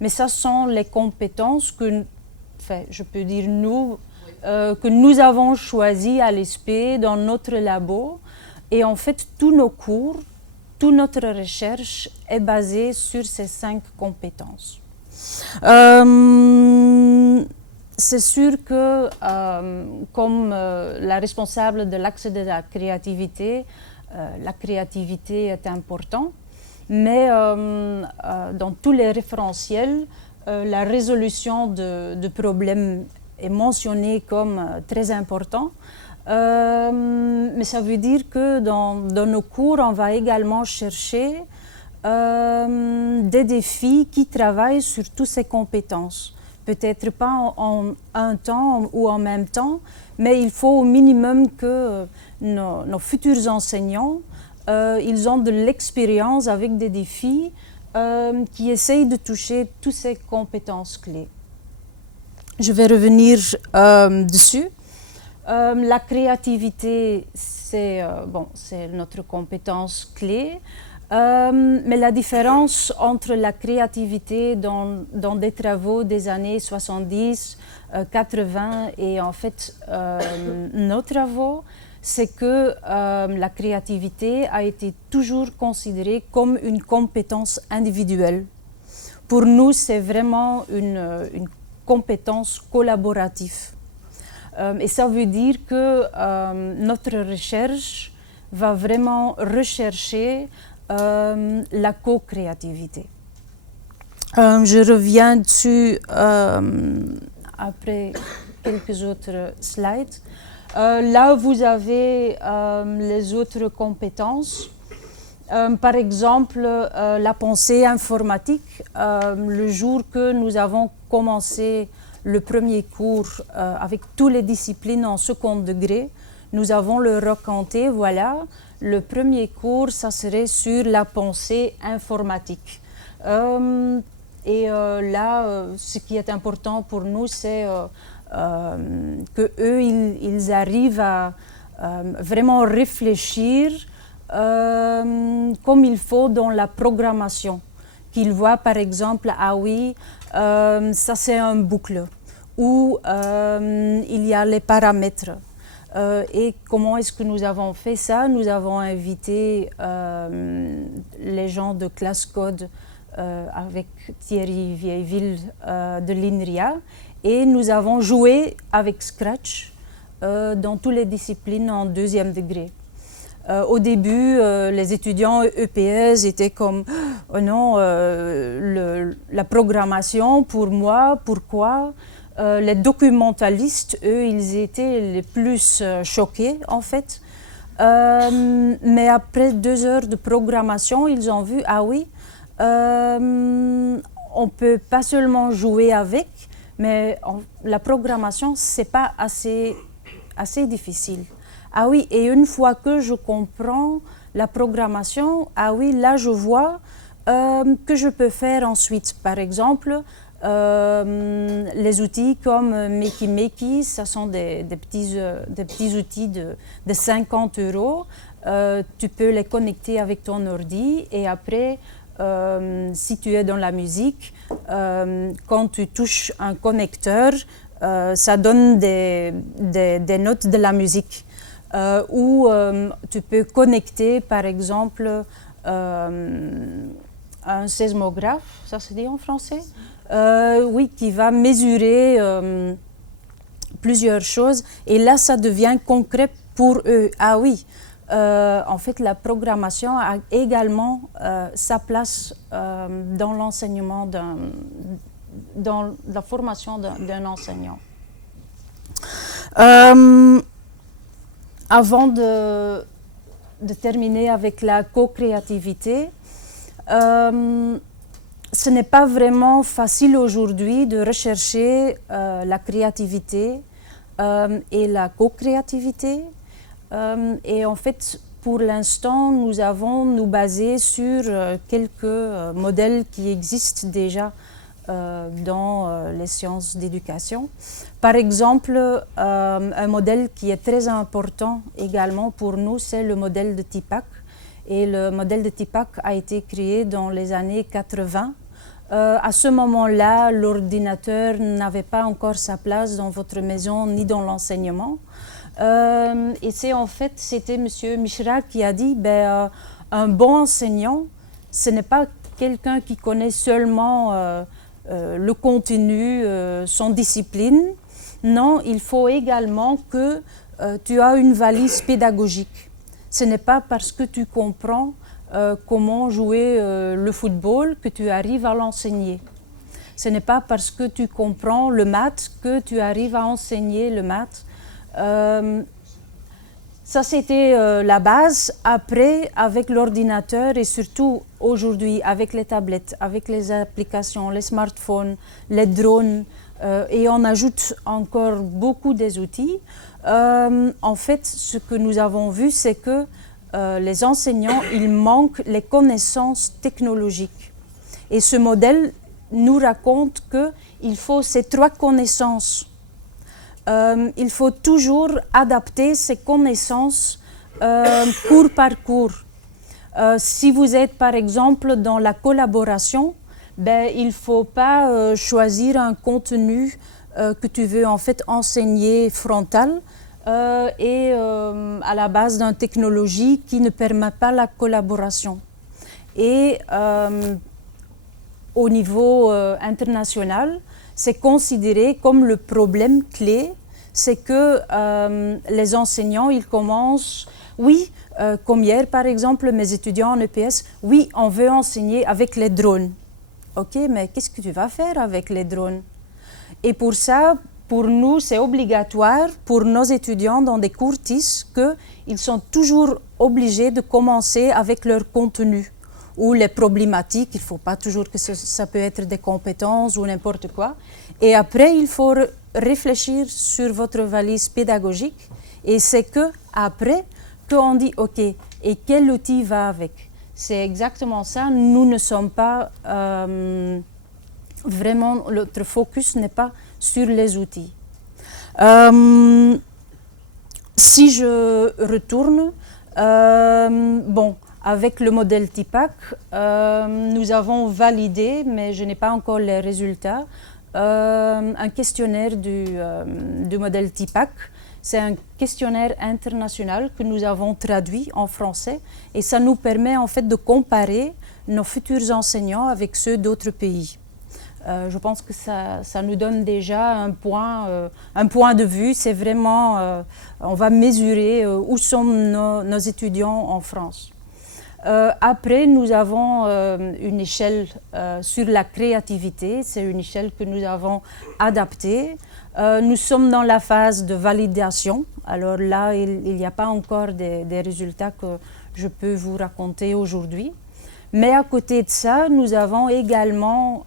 Mais ça sont les compétences que enfin, je peux dire nous, que nous avons choisi à l'ESP dans notre labo. Et en fait, tous nos cours, toute notre recherche est basée sur ces 5 compétences. C'est sûr que, comme la responsable de l'axe de la créativité est importante, mais dans tous les référentiels, la résolution de problèmes est mentionnée comme très important. Mais ça veut dire que dans nos cours, on va également chercher des défis qui travaillent sur toutes ces compétences. Peut-être pas en un temps ou en même temps, mais il faut au minimum que nos futurs enseignants, ils ont de l'expérience avec des défis qui essayent de toucher toutes ces compétences clés. Je vais revenir dessus. La créativité, c'est notre compétence clé. Mais la différence entre la créativité dans des travaux des années 70, 80 et en fait nos travaux, c'est que la créativité a été toujours considérée comme une compétence individuelle. Pour nous, c'est vraiment une compétence collaborative. Et ça veut dire que notre recherche va vraiment rechercher la co-créativité. Je reviens dessus après quelques autres slides. Là, vous avez les autres compétences. Par exemple, la pensée informatique. Le jour que nous avons commencé le premier cours avec toutes les disciplines en second degré, nous avons le raconté, voilà. Le premier cours, ça serait sur la pensée informatique. Là, ce qui est important pour nous, c'est qu'eux, ils arrivent à vraiment réfléchir comme il faut dans la programmation. Qu'ils voient par exemple, ah oui, ça c'est un boucle, ou il y a les paramètres. Et comment est-ce que nous avons fait ça? Nous avons invité les gens de classe code avec Thierry Vieilleville de l'INRIA et nous avons joué avec Scratch dans toutes les disciplines en 2e degré. Au début, les étudiants EPS étaient comme « Oh non, la programmation pour moi, pourquoi ?» Les documentalistes, eux, ils étaient les plus choqués, en fait. Mais après 2 heures de programmation, ils ont vu, ah oui, on peut pas seulement jouer avec, mais la programmation, c'est pas assez difficile. Ah oui, et une fois que je comprends la programmation, ah oui, là, je vois que je peux faire ensuite, par exemple, les outils comme Makey, ce sont des petits outils de 50 €. Tu peux les connecter avec ton ordi et après, si tu es dans la musique, quand tu touches un connecteur, ça donne des notes de la musique. Ou tu peux connecter par exemple un sismographe, ça se dit en français? Oui, qui va mesurer plusieurs choses et là ça devient concret pour eux. Ah oui, en fait la programmation a également sa place dans l'enseignement, dans la formation d'un enseignant. Avant de terminer avec la co-créativité, ce n'est pas vraiment facile aujourd'hui de rechercher la créativité et la co-créativité. Et en fait, pour l'instant, nous avons nous basé sur quelques modèles qui existent déjà dans les sciences d'éducation. Par exemple, un modèle qui est très important également pour nous, c'est le modèle de TIPAC. Et le modèle de TIPAC a été créé dans les années 80 À ce moment-là, l'ordinateur n'avait pas encore sa place dans votre maison ni dans l'enseignement. Et c'est en fait, c'était M. Mishra qui a dit, un bon enseignant, ce n'est pas quelqu'un qui connaît seulement le contenu, son discipline. Non, il faut également que tu as une valise pédagogique. Ce n'est pas parce que tu comprends comment jouer le football que tu arrives à l'enseigner. Ce n'est pas parce que tu comprends le maths que tu arrives à enseigner le maths. Ça, c'était la base. Après, avec l'ordinateur et surtout aujourd'hui avec les tablettes, avec les applications, les smartphones, les drones, et on ajoute encore beaucoup des outils. En fait, ce que nous avons vu, c'est que les enseignants, ils manquent les connaissances technologiques. Et ce modèle nous raconte qu'il faut ces 3 connaissances. Il faut toujours adapter ces connaissances cours par cours. Si vous êtes par exemple dans la collaboration, il ne faut pas choisir un contenu que tu veux en fait enseigner frontal et à la base d'une technologie qui ne permet pas la collaboration. Et au niveau international, c'est considéré comme le problème clé, c'est que les enseignants, ils commencent, oui, comme hier par exemple, mes étudiants en EPS, oui, on veut enseigner avec les drones. Ok, mais qu'est-ce que tu vas faire avec les drones? Et pour ça, pour nous, c'est obligatoire pour nos étudiants dans des cours TIS qu'ils sont toujours obligés de commencer avec leur contenu ou les problématiques. Il ne faut pas toujours que ça peut être des compétences ou n'importe quoi. Et après, il faut réfléchir sur votre valise pédagogique. Et c'est qu'après qu'on dit, OK, et quel outil va avec? C'est exactement ça. Nous ne sommes pas vraiment, notre focus n'est pas sur les outils. Si je retourne, avec le modèle TIPAC, nous avons validé, mais je n'ai pas encore les résultats, un questionnaire du modèle TIPAC. C'est un questionnaire international que nous avons traduit en français et ça nous permet en fait de comparer nos futurs enseignants avec ceux d'autres pays. Je pense que ça nous donne déjà un point de vue. C'est vraiment, on va mesurer où sont nos étudiants en France. Après, nous avons une échelle sur la créativité. C'est une échelle que nous avons adaptée. Nous sommes dans la phase de validation. Alors là, il n'y a pas encore des résultats que je peux vous raconter aujourd'hui. Mais à côté de ça, nous avons également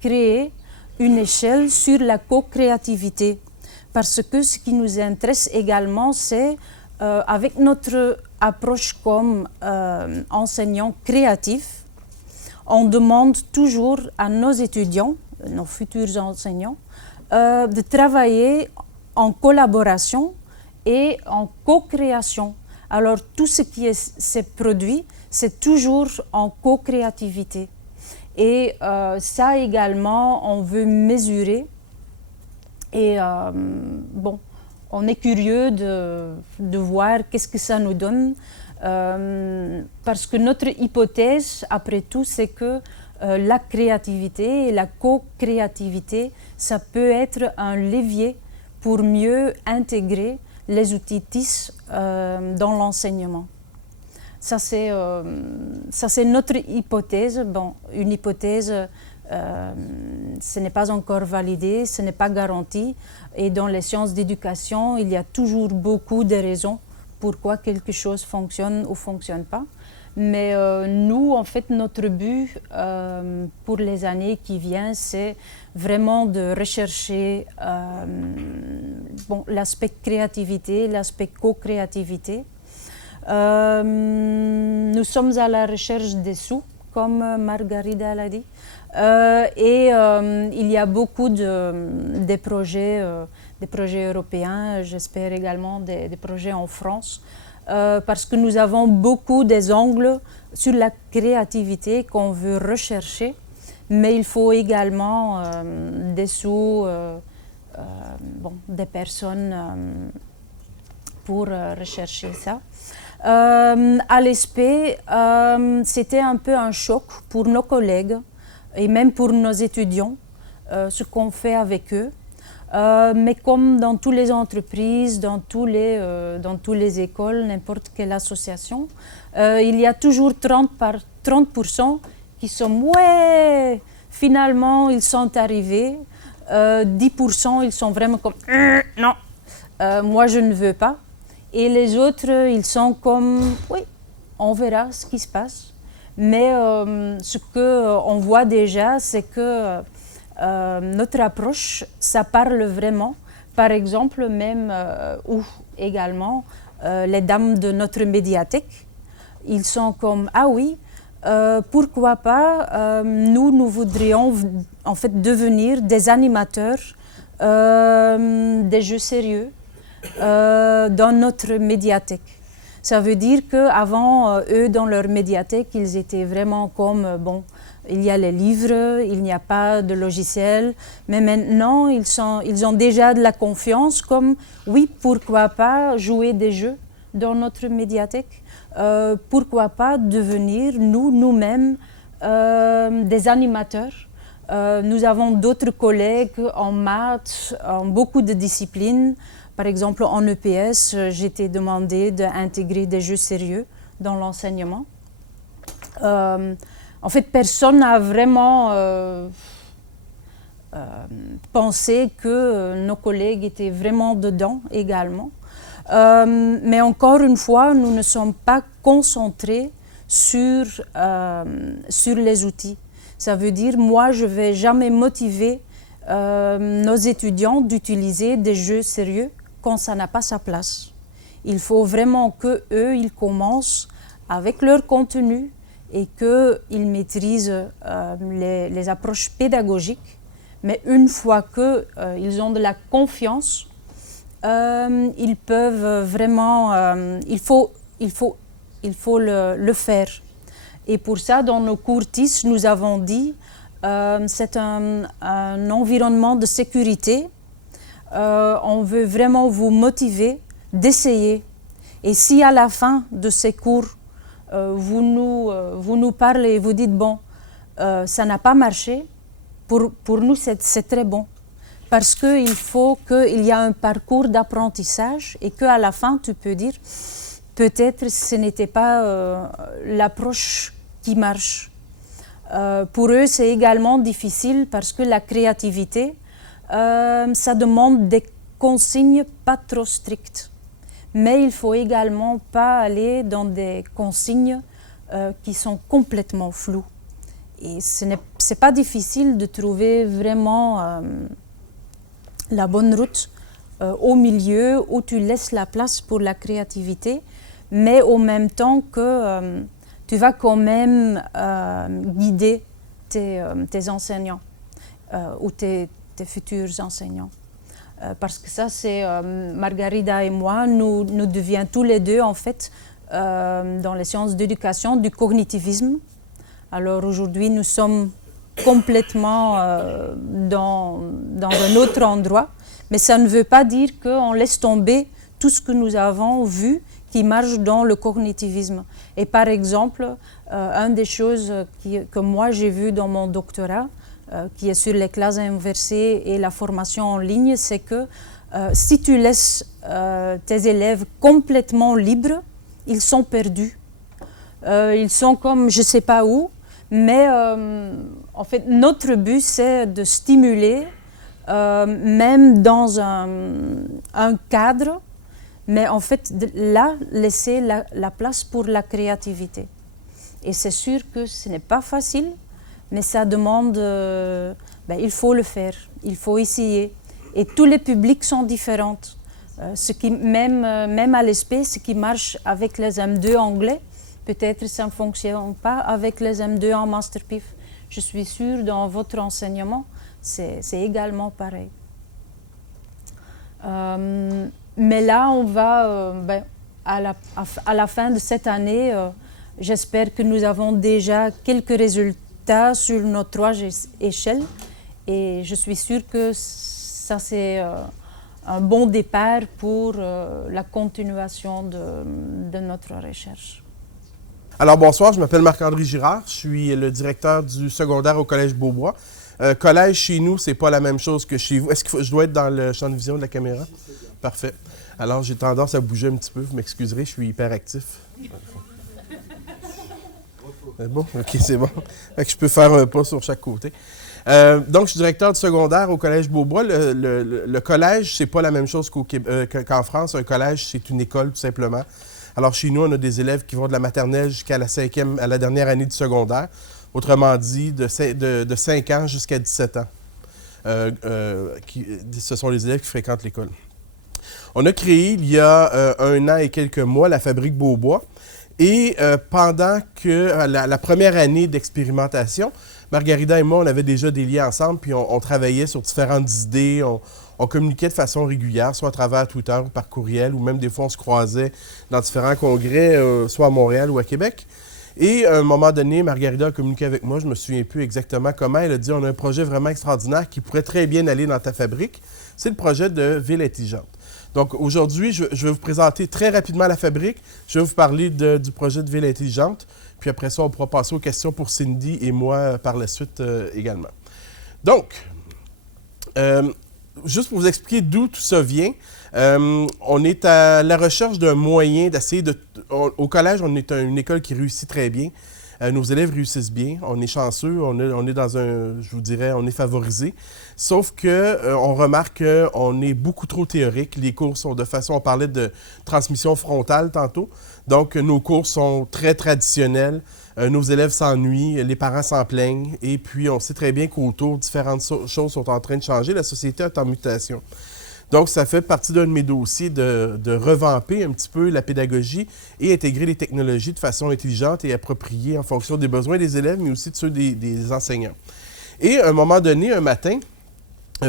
créé une échelle sur la co-créativité. Parce que ce qui nous intéresse également, c'est avec notre approche comme enseignant créatif, on demande toujours à nos étudiants, nos futurs enseignants, de travailler en collaboration et en co-création. Alors tout ce qui s'est produit, c'est toujours en co-créativité. Et ça également, on veut mesurer. Et on est curieux de voir qu'est-ce que ça nous donne. Parce que notre hypothèse, après tout, c'est que la créativité et la co-créativité, ça peut être un levier pour mieux intégrer les outils TIS dans l'enseignement. Ça, c'est notre hypothèse. Bon, une hypothèse, ce n'est pas encore validé, ce n'est pas garanti. Et dans les sciences d'éducation, il y a toujours beaucoup de raisons pourquoi quelque chose fonctionne ou ne fonctionne pas. Mais nous, en fait, notre but pour les années qui viennent, c'est vraiment de rechercher l'aspect créativité, l'aspect co-créativité. Nous sommes à la recherche des sous, comme Margarida l'a dit. Il y a beaucoup des projets européens, j'espère également des projets en France, parce que nous avons beaucoup des angles sur la créativité qu'on veut rechercher, mais il faut également des sous, des personnes pour rechercher ça. À l'ESP, c'était un peu un choc pour nos collègues et même pour nos étudiants, ce qu'on fait avec eux. Mais comme dans toutes les entreprises, dans toutes les écoles, n'importe quelle association, il y a toujours 30% qui sont « ouais, finalement ils sont arrivés », 10% ils sont vraiment comme « non, moi je ne veux pas ». Et les autres, ils sont comme « oui, on verra ce qui se passe ». Mais ce qu'on voit déjà, c'est que notre approche, ça parle vraiment. Par exemple, même ou également les dames de notre médiathèque, ils sont comme « ah oui, pourquoi pas, nous voudrions en fait devenir des animateurs des jeux sérieux dans notre médiathèque ». Ça veut dire qu'avant, eux, dans leur médiathèque, ils étaient vraiment comme, bon, il y a les livres, il n'y a pas de logiciel, mais maintenant, ils ont déjà de la confiance, comme, oui, pourquoi pas jouer des jeux dans notre médiathèque, pourquoi pas devenir, nous-mêmes, des animateurs. Nous avons d'autres collègues en maths, en beaucoup de disciplines. Par exemple, en EPS, j'étais demandée d'intégrer des jeux sérieux dans l'enseignement. En fait, personne n'a vraiment pensé que nos collègues étaient vraiment dedans également. Mais encore une fois, nous ne sommes pas concentrés sur les outils. Ça veut dire, moi, je ne vais jamais motiver nos étudiants d'utiliser des jeux sérieux quand ça n'a pas sa place. Il faut vraiment qu'eux, ils commencent avec leur contenu et qu'ils maîtrisent les approches pédagogiques. Mais une fois qu'ils ont de la confiance, ils peuvent vraiment... il faut le faire. Et pour ça, dans nos cours TIS, nous avons dit c'est un environnement de sécurité. On veut vraiment vous motiver d'essayer. Et si à la fin de ces cours, vous nous parlez et vous dites, bon, ça n'a pas marché, pour nous c'est très bon. Parce qu'il faut qu'il y ait un parcours d'apprentissage et qu'à la fin, tu peux dire, peut-être ce n'était pas l'approche qui marche. Pour eux, c'est également difficile parce que la créativité, ça demande des consignes pas trop strictes. Mais il ne faut également pas aller dans des consignes qui sont complètement floues. Et ce n'est pas difficile de trouver vraiment la bonne route au milieu où tu laisses la place pour la créativité, mais en même temps que tu vas quand même guider tes enseignants ou tes futurs enseignants. Parce que ça, c'est Margarida et moi, nous devions tous les deux, en fait, dans les sciences d'éducation, du cognitivisme. Alors aujourd'hui, nous sommes complètement dans un autre endroit, mais ça ne veut pas dire qu'on laisse tomber tout ce que nous avons vu qui marche dans le cognitivisme. Et par exemple, une des choses que moi j'ai vues dans mon doctorat, qui est sur les classes inversées et la formation en ligne, c'est que si tu laisses tes élèves complètement libres, ils sont perdus. Ils sont comme je ne sais pas où, mais en fait notre but c'est de stimuler, même dans un cadre, mais en fait là laisser la place pour la créativité. Et c'est sûr que ce n'est pas facile, mais ça demande, il faut le faire, il faut essayer. Et tous les publics sont différents. Même à l'ESP, ce qui marche avec les M2 anglais, peut-être ça ne fonctionne pas avec les M2 en Master PIF. Je suis sûre dans votre enseignement, c'est également pareil. Mais là, on va, à la fin de cette année, j'espère que nous avons déjà quelques résultats sur nos 3 échelles. Et je suis sûre que ça, c'est un bon départ pour la continuation de notre recherche. Alors bonsoir, je m'appelle Marc-André Girard, je suis le directeur du secondaire au Collège Beaubois. Collège chez nous, c'est pas la même chose que chez vous. Est-ce que je dois être dans le champ de vision de la caméra? Parfait. Alors j'ai tendance à bouger un petit peu, vous m'excuserez, je suis hyperactif. C'est bon? Ok, c'est bon. Fait que je peux faire un pas sur chaque côté. Donc, je suis directeur du secondaire au Collège Beaubois. Le collège, c'est pas la même chose qu'en France. Un collège, c'est une école, tout simplement. Alors, chez nous, on a des élèves qui vont de la maternelle jusqu'à à la dernière année du secondaire. Autrement dit, de 5 ans jusqu'à 17 ans. Ce sont les élèves qui fréquentent l'école. On a créé, il y a 1 an et quelques mois, la Fabrique Beaubois. Et pendant que la première année d'expérimentation, Margarida et moi, on avait déjà des liens ensemble, puis on travaillait sur différentes idées, on communiquait de façon régulière, soit à travers Twitter ou par courriel, ou même des fois on se croisait dans différents congrès, soit à Montréal ou à Québec. Et à un moment donné, Margarida a communiqué avec moi, je ne me souviens plus exactement comment, elle a dit « On a un projet vraiment extraordinaire qui pourrait très bien aller dans ta fabrique. » C'est le projet de Ville intelligente. Donc aujourd'hui, je vais vous présenter très rapidement la fabrique, je vais vous parler du projet de Ville intelligente, puis après ça, on pourra passer aux questions pour Cindy et moi par la suite également. Donc, juste pour vous expliquer d'où tout ça vient, on est à la recherche d'un moyen d'essayer de... Au collège, on est une école qui réussit très bien. Nos élèves réussissent bien. On est chanceux. On est dans un... Je vous dirais, on est favorisé. Sauf qu'on remarque qu'on est beaucoup trop théorique. Les cours sont de façon... On parlait de transmission frontale tantôt. Donc, nos cours sont très traditionnels. Nos élèves s'ennuient, les parents s'en plaignent. Et puis, on sait très bien qu'autour, différentes choses sont en train de changer. La société est en mutation. Donc, ça fait partie d'un de mes dossiers de revamper un petit peu la pédagogie et intégrer les technologies de façon intelligente et appropriée en fonction des besoins des élèves, mais aussi de ceux des enseignants. Et à un moment donné, un matin,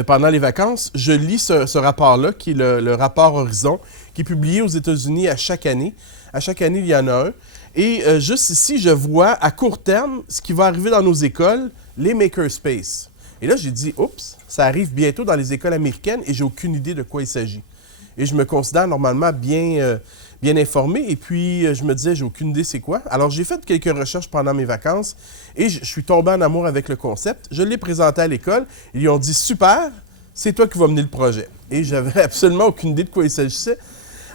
pendant les vacances, je lis ce rapport-là, qui est le rapport Horizon, qui est publié aux États-Unis à chaque année. À chaque année, il y en a un. Et juste ici, je vois à court terme ce qui va arriver dans nos écoles, les makerspaces. Et là, j'ai dit, oups, ça arrive bientôt dans les écoles américaines et j'ai aucune idée de quoi il s'agit. Et je me considère normalement bien informé et puis je me disais, j'ai aucune idée c'est quoi. Alors, j'ai fait quelques recherches pendant mes vacances et je suis tombé en amour avec le concept. Je l'ai présenté à l'école. Ils ont dit, super, c'est toi qui vas mener le projet. Et j'avais absolument aucune idée de quoi il s'agissait.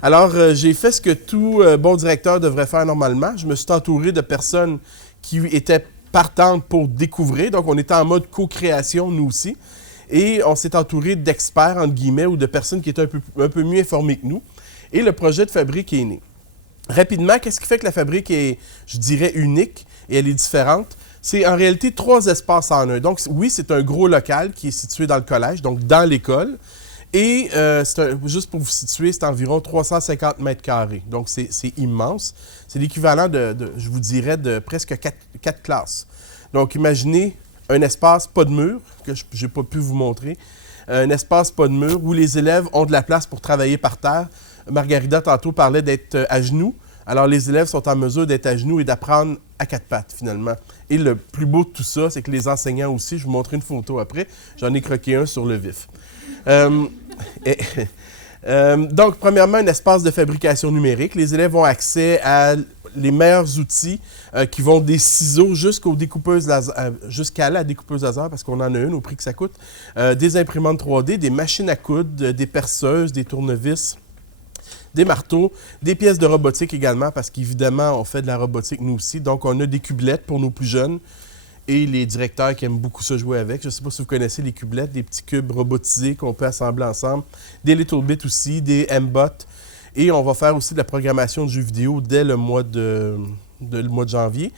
Alors, j'ai fait ce que tout bon directeur devrait faire normalement. Je me suis entouré de personnes qui étaient partantes pour découvrir. Donc, on était en mode co-création, nous aussi. Et on s'est entouré d'experts, entre guillemets, ou de personnes qui étaient un peu mieux informées que nous. Et le projet de fabrique est né. Rapidement, qu'est-ce qui fait que la fabrique est, je dirais, unique et elle est différente? C'est en réalité 3 espaces en un. Donc, oui, c'est un gros local qui est situé dans le collège, donc dans l'école. Et juste pour vous situer, c'est environ 350 mètres carrés. Donc, c'est immense. C'est l'équivalent je vous dirais, de presque 4 classes. Donc, imaginez un espace pas de mur, que je n'ai pas pu vous montrer. Un espace pas de mur où les élèves ont de la place pour travailler par terre. Margarida, tantôt, parlait d'être à genoux. Alors, les élèves sont en mesure d'être à genoux et d'apprendre à 4 pattes, finalement. Et le plus beau de tout ça, c'est que les enseignants aussi, je vous montrerai une photo après, j'en ai croqué un sur le vif. Donc, premièrement, un espace de fabrication numérique. Les élèves ont accès à les meilleurs outils qui vont des ciseaux jusqu'à la découpeuse laser, parce qu'on en a une au prix que ça coûte, des imprimantes 3D, des machines à coudre, des perceuses, des tournevis, des marteaux, des pièces de robotique également, parce qu'évidemment, on fait de la robotique nous aussi. Donc, on a des cubelettes pour nos plus jeunes et les directeurs qui aiment beaucoup ça jouer avec. Je ne sais pas si vous connaissez les cubelettes, des petits cubes robotisés qu'on peut assembler ensemble. Des Little Bit aussi, des M-Bot. Et on va faire aussi de la programmation de jeux vidéo dès le mois de janvier.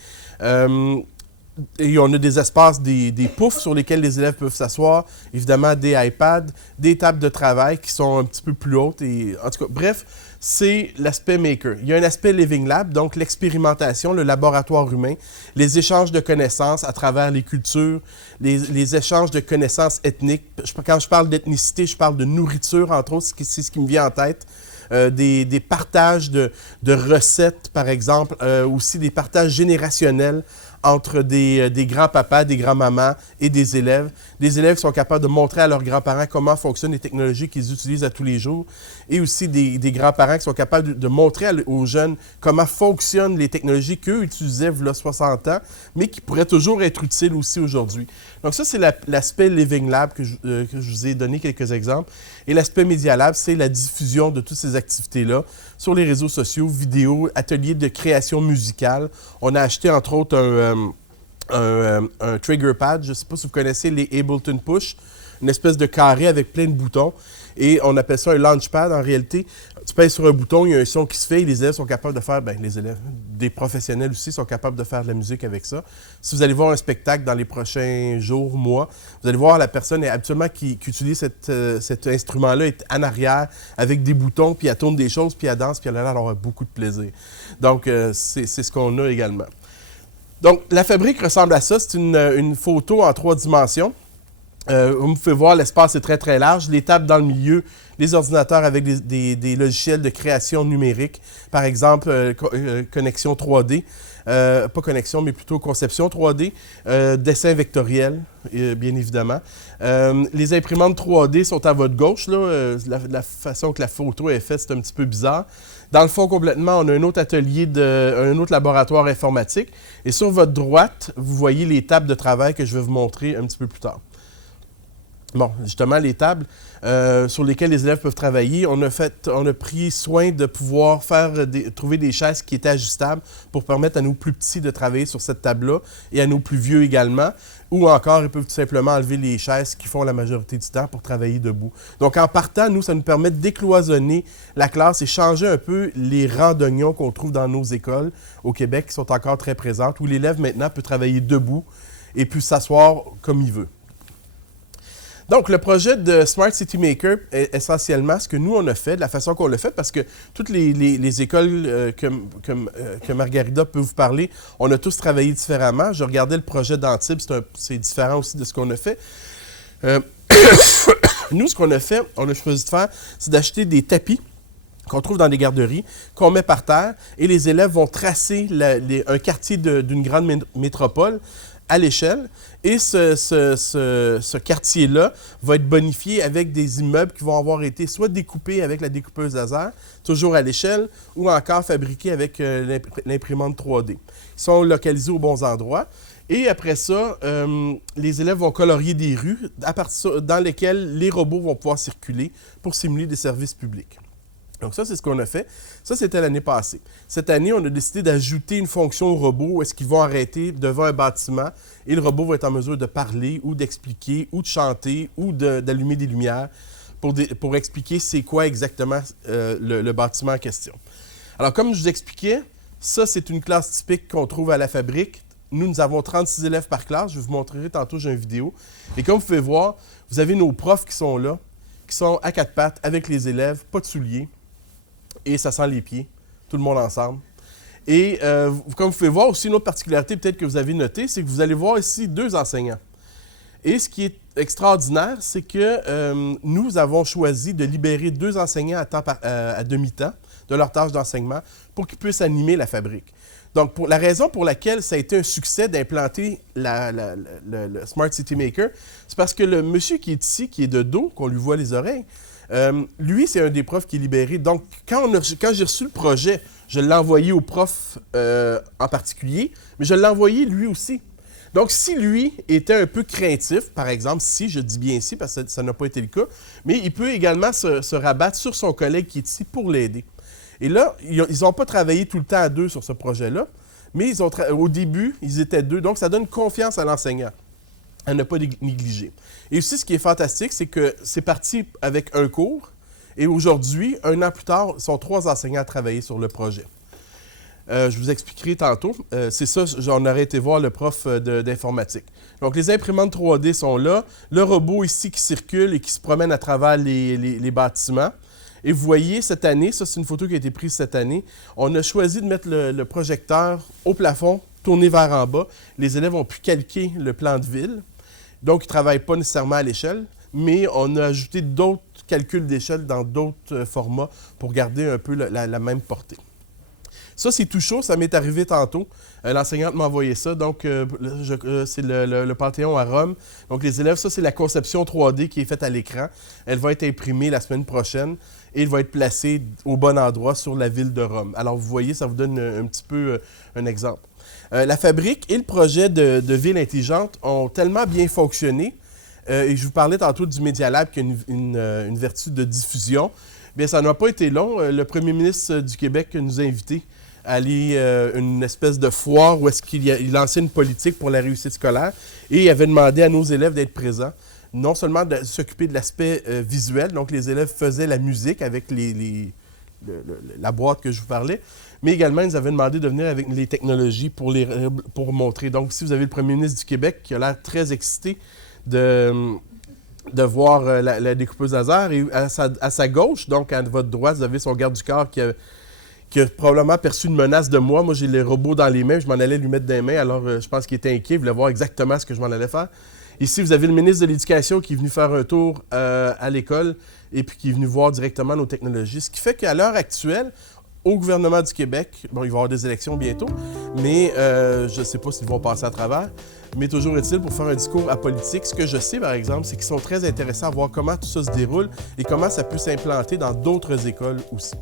Et on a des espaces, des poufs sur lesquels les élèves peuvent s'asseoir. Évidemment, des iPads, des tables de travail qui sont un petit peu plus hautes. Et, en tout cas, bref, c'est l'aspect maker. Il y a un aspect Living Lab, donc l'expérimentation, le laboratoire humain, les échanges de connaissances à travers les cultures, les échanges de connaissances ethniques. Quand je parle d'ethnicité, je parle de nourriture, entre autres, c'est ce qui me vient en tête. Des partages de recettes, par exemple, aussi des partages générationnels entre des grands-papas, des grands-mamans et des élèves. Des élèves qui sont capables de montrer à leurs grands-parents comment fonctionnent les technologies qu'ils utilisent à tous les jours. Et aussi des grands-parents qui sont capables de montrer aux jeunes comment fonctionnent les technologies qu'eux utilisaient il y a 60 ans, mais qui pourraient toujours être utiles aussi aujourd'hui. Donc ça, c'est l'aspect Living Lab que je vous ai donné quelques exemples. Et l'aspect Media Lab, c'est la diffusion de toutes ces activités-là sur les réseaux sociaux, vidéos, ateliers de création musicale. On a acheté, entre autres, un trigger pad. Je ne sais pas si vous connaissez les Ableton Push, une espèce de carré avec plein de boutons. Et on appelle ça un launchpad en réalité. Tu pèses sur un bouton, il y a un son qui se fait et les élèves sont capables de faire, les élèves, des professionnels aussi sont capables de faire de la musique avec ça. Si vous allez voir un spectacle dans les prochains jours, mois, vous allez voir la personne habituellement qui utilise cet instrument-là est en arrière avec des boutons, puis elle tourne des choses, puis elle danse, puis elle a l'air d'avoir beaucoup de plaisir. Donc, c'est ce qu'on a également. Donc, la fabrique ressemble à ça. C'est une photo en 3 dimensions. Vous pouvez voir, l'espace est très, très large. Les tables dans le milieu, les ordinateurs avec des logiciels de création numérique. Par exemple, connexion 3D. Pas connexion, mais plutôt conception 3D. Dessin vectoriel, bien évidemment. Les imprimantes 3D sont à votre gauche. Là. La façon que la photo est faite, c'est un petit peu bizarre. Dans le fond, complètement, on a un autre atelier, un autre laboratoire informatique. Et sur votre droite, vous voyez les tables de travail que je vais vous montrer un petit peu plus tard. Bon, justement, les tables sur lesquelles les élèves peuvent travailler, on a pris soin de pouvoir trouver des chaises qui étaient ajustables pour permettre à nos plus petits de travailler sur cette table-là et à nos plus vieux également. Ou encore, ils peuvent tout simplement enlever les chaises qui font la majorité du temps pour travailler debout. Donc, en partant, nous, ça nous permet de décloisonner la classe et changer un peu les rangs d'oignons qu'on trouve dans nos écoles au Québec qui sont encore très présentes, où l'élève maintenant peut travailler debout et puis s'asseoir comme il veut. Donc, le projet de Smart City Maker est essentiellement ce que nous, on a fait, de la façon qu'on l'a fait, parce que toutes les écoles que Margarida peut vous parler, on a tous travaillé différemment. Je regardais le projet d'Antibes, c'est différent aussi de ce qu'on a fait. Nous, ce qu'on a fait, on a choisi de faire, c'est d'acheter des tapis qu'on trouve dans des garderies, qu'on met par terre, et les élèves vont tracer un quartier d'une grande métropole à l'échelle, et ce quartier-là va être bonifié avec des immeubles qui vont avoir été soit découpés avec la découpeuse laser, toujours à l'échelle, ou encore fabriqués avec l'imprimante 3D. Ils sont localisés aux bons endroits. Et après ça, les élèves vont colorier des rues dans lesquelles les robots vont pouvoir circuler pour simuler des services publics. Donc ça, c'est ce qu'on a fait. Ça, c'était l'année passée. Cette année, on a décidé d'ajouter une fonction au robot où est-ce qu'ils vont arrêter devant un bâtiment et le robot va être en mesure de parler ou d'expliquer ou de chanter ou d'allumer des lumières pour expliquer c'est quoi exactement le bâtiment en question. Alors, comme je vous expliquais, ça, c'est une classe typique qu'on trouve à la fabrique. Nous avons 36 élèves par classe. Je vous montrerai tantôt, j'ai une vidéo. Et comme vous pouvez voir, vous avez nos profs qui sont là, qui sont à 4 pattes avec les élèves, pas de souliers. Et ça sent les pieds, tout le monde ensemble. Et comme vous pouvez voir aussi, une autre particularité peut-être que vous avez notée, c'est que vous allez voir ici 2 enseignants. Et ce qui est extraordinaire, c'est que nous avons choisi de libérer 2 enseignants à demi-temps de leur tâche d'enseignement pour qu'ils puissent animer la fabrique. Donc, la raison pour laquelle ça a été un succès d'implanter le Smart City Maker, c'est parce que le monsieur qui est ici, qui est de dos, qu'on lui voit les oreilles, lui, c'est un des profs qui est libéré. Donc, quand j'ai reçu le projet, je l'ai envoyé au prof en particulier, mais je l'ai envoyé lui aussi. Donc, si lui était un peu craintif, par exemple, si, je dis bien si, parce que ça n'a pas été le cas, mais il peut également se rabattre sur son collègue qui est ici pour l'aider. Et là, ils n'ont pas travaillé tout le temps à 2 sur ce projet-là, mais au début, ils étaient 2, donc ça donne confiance à l'enseignant à ne pas négliger. Et aussi, ce qui est fantastique, c'est que c'est parti avec un cours, et aujourd'hui, 1 an plus tard, ils sont 3 enseignants à travailler sur le projet. Je vous expliquerai tantôt. C'est ça, j'en aurais été voir le prof d'informatique. Donc, les imprimantes 3D sont là. Le robot ici qui circule et qui se promène à travers les bâtiments. Et vous voyez, cette année, ça c'est une photo qui a été prise cette année, on a choisi de mettre le projecteur au plafond, tourné vers en bas. Les élèves ont pu calquer le plan de ville. Donc, ils ne travaillent pas nécessairement à l'échelle, mais on a ajouté d'autres calculs d'échelle dans d'autres formats pour garder un peu la même portée. Ça, c'est tout chaud, ça m'est arrivé tantôt. L'enseignante m'a envoyé ça, donc c'est le Panthéon à Rome. Donc les élèves, ça c'est la conception 3D qui est faite à l'écran. Elle va être imprimée la semaine prochaine et elle va être placée au bon endroit sur la ville de Rome. Alors vous voyez, ça vous donne un petit peu un exemple. La fabrique et le projet de ville intelligente ont tellement bien fonctionné, et je vous parlais tantôt du Media Lab qui a une vertu de diffusion. Bien, ça n'a pas été long. Le premier ministre du Québec nous a invités à aller à une espèce de foire où est-ce qu'il lançait une politique pour la réussite scolaire et il avait demandé à nos élèves d'être présents, non seulement de s'occuper de l'aspect visuel, donc les élèves faisaient la musique avec la boîte que je vous parlais, mais également ils nous avaient demandé de venir avec les technologies pour montrer. Donc, si vous avez le premier ministre du Québec qui a l'air très excité de voir la découpeuse laser, et à sa gauche, donc à votre droite, vous avez son garde du corps qui a probablement perçu une menace de moi. Moi, j'ai les robots dans les mains, je m'en allais lui mettre dans les mains, alors je pense qu'il était inquiet, il voulait voir exactement ce que je m'en allais faire. Ici, vous avez le ministre de l'Éducation qui est venu faire un tour à l'école et puis qui est venu voir directement nos technologies. Ce qui fait qu'à l'heure actuelle, au gouvernement du Québec, bon, il va y avoir des élections bientôt, mais je ne sais pas s'ils vont passer à travers, mais toujours est-il, pour faire un discours apolitique, ce que je sais, par exemple, c'est qu'ils sont très intéressés à voir comment tout ça se déroule et comment ça peut s'implanter dans d'autres écoles aussi.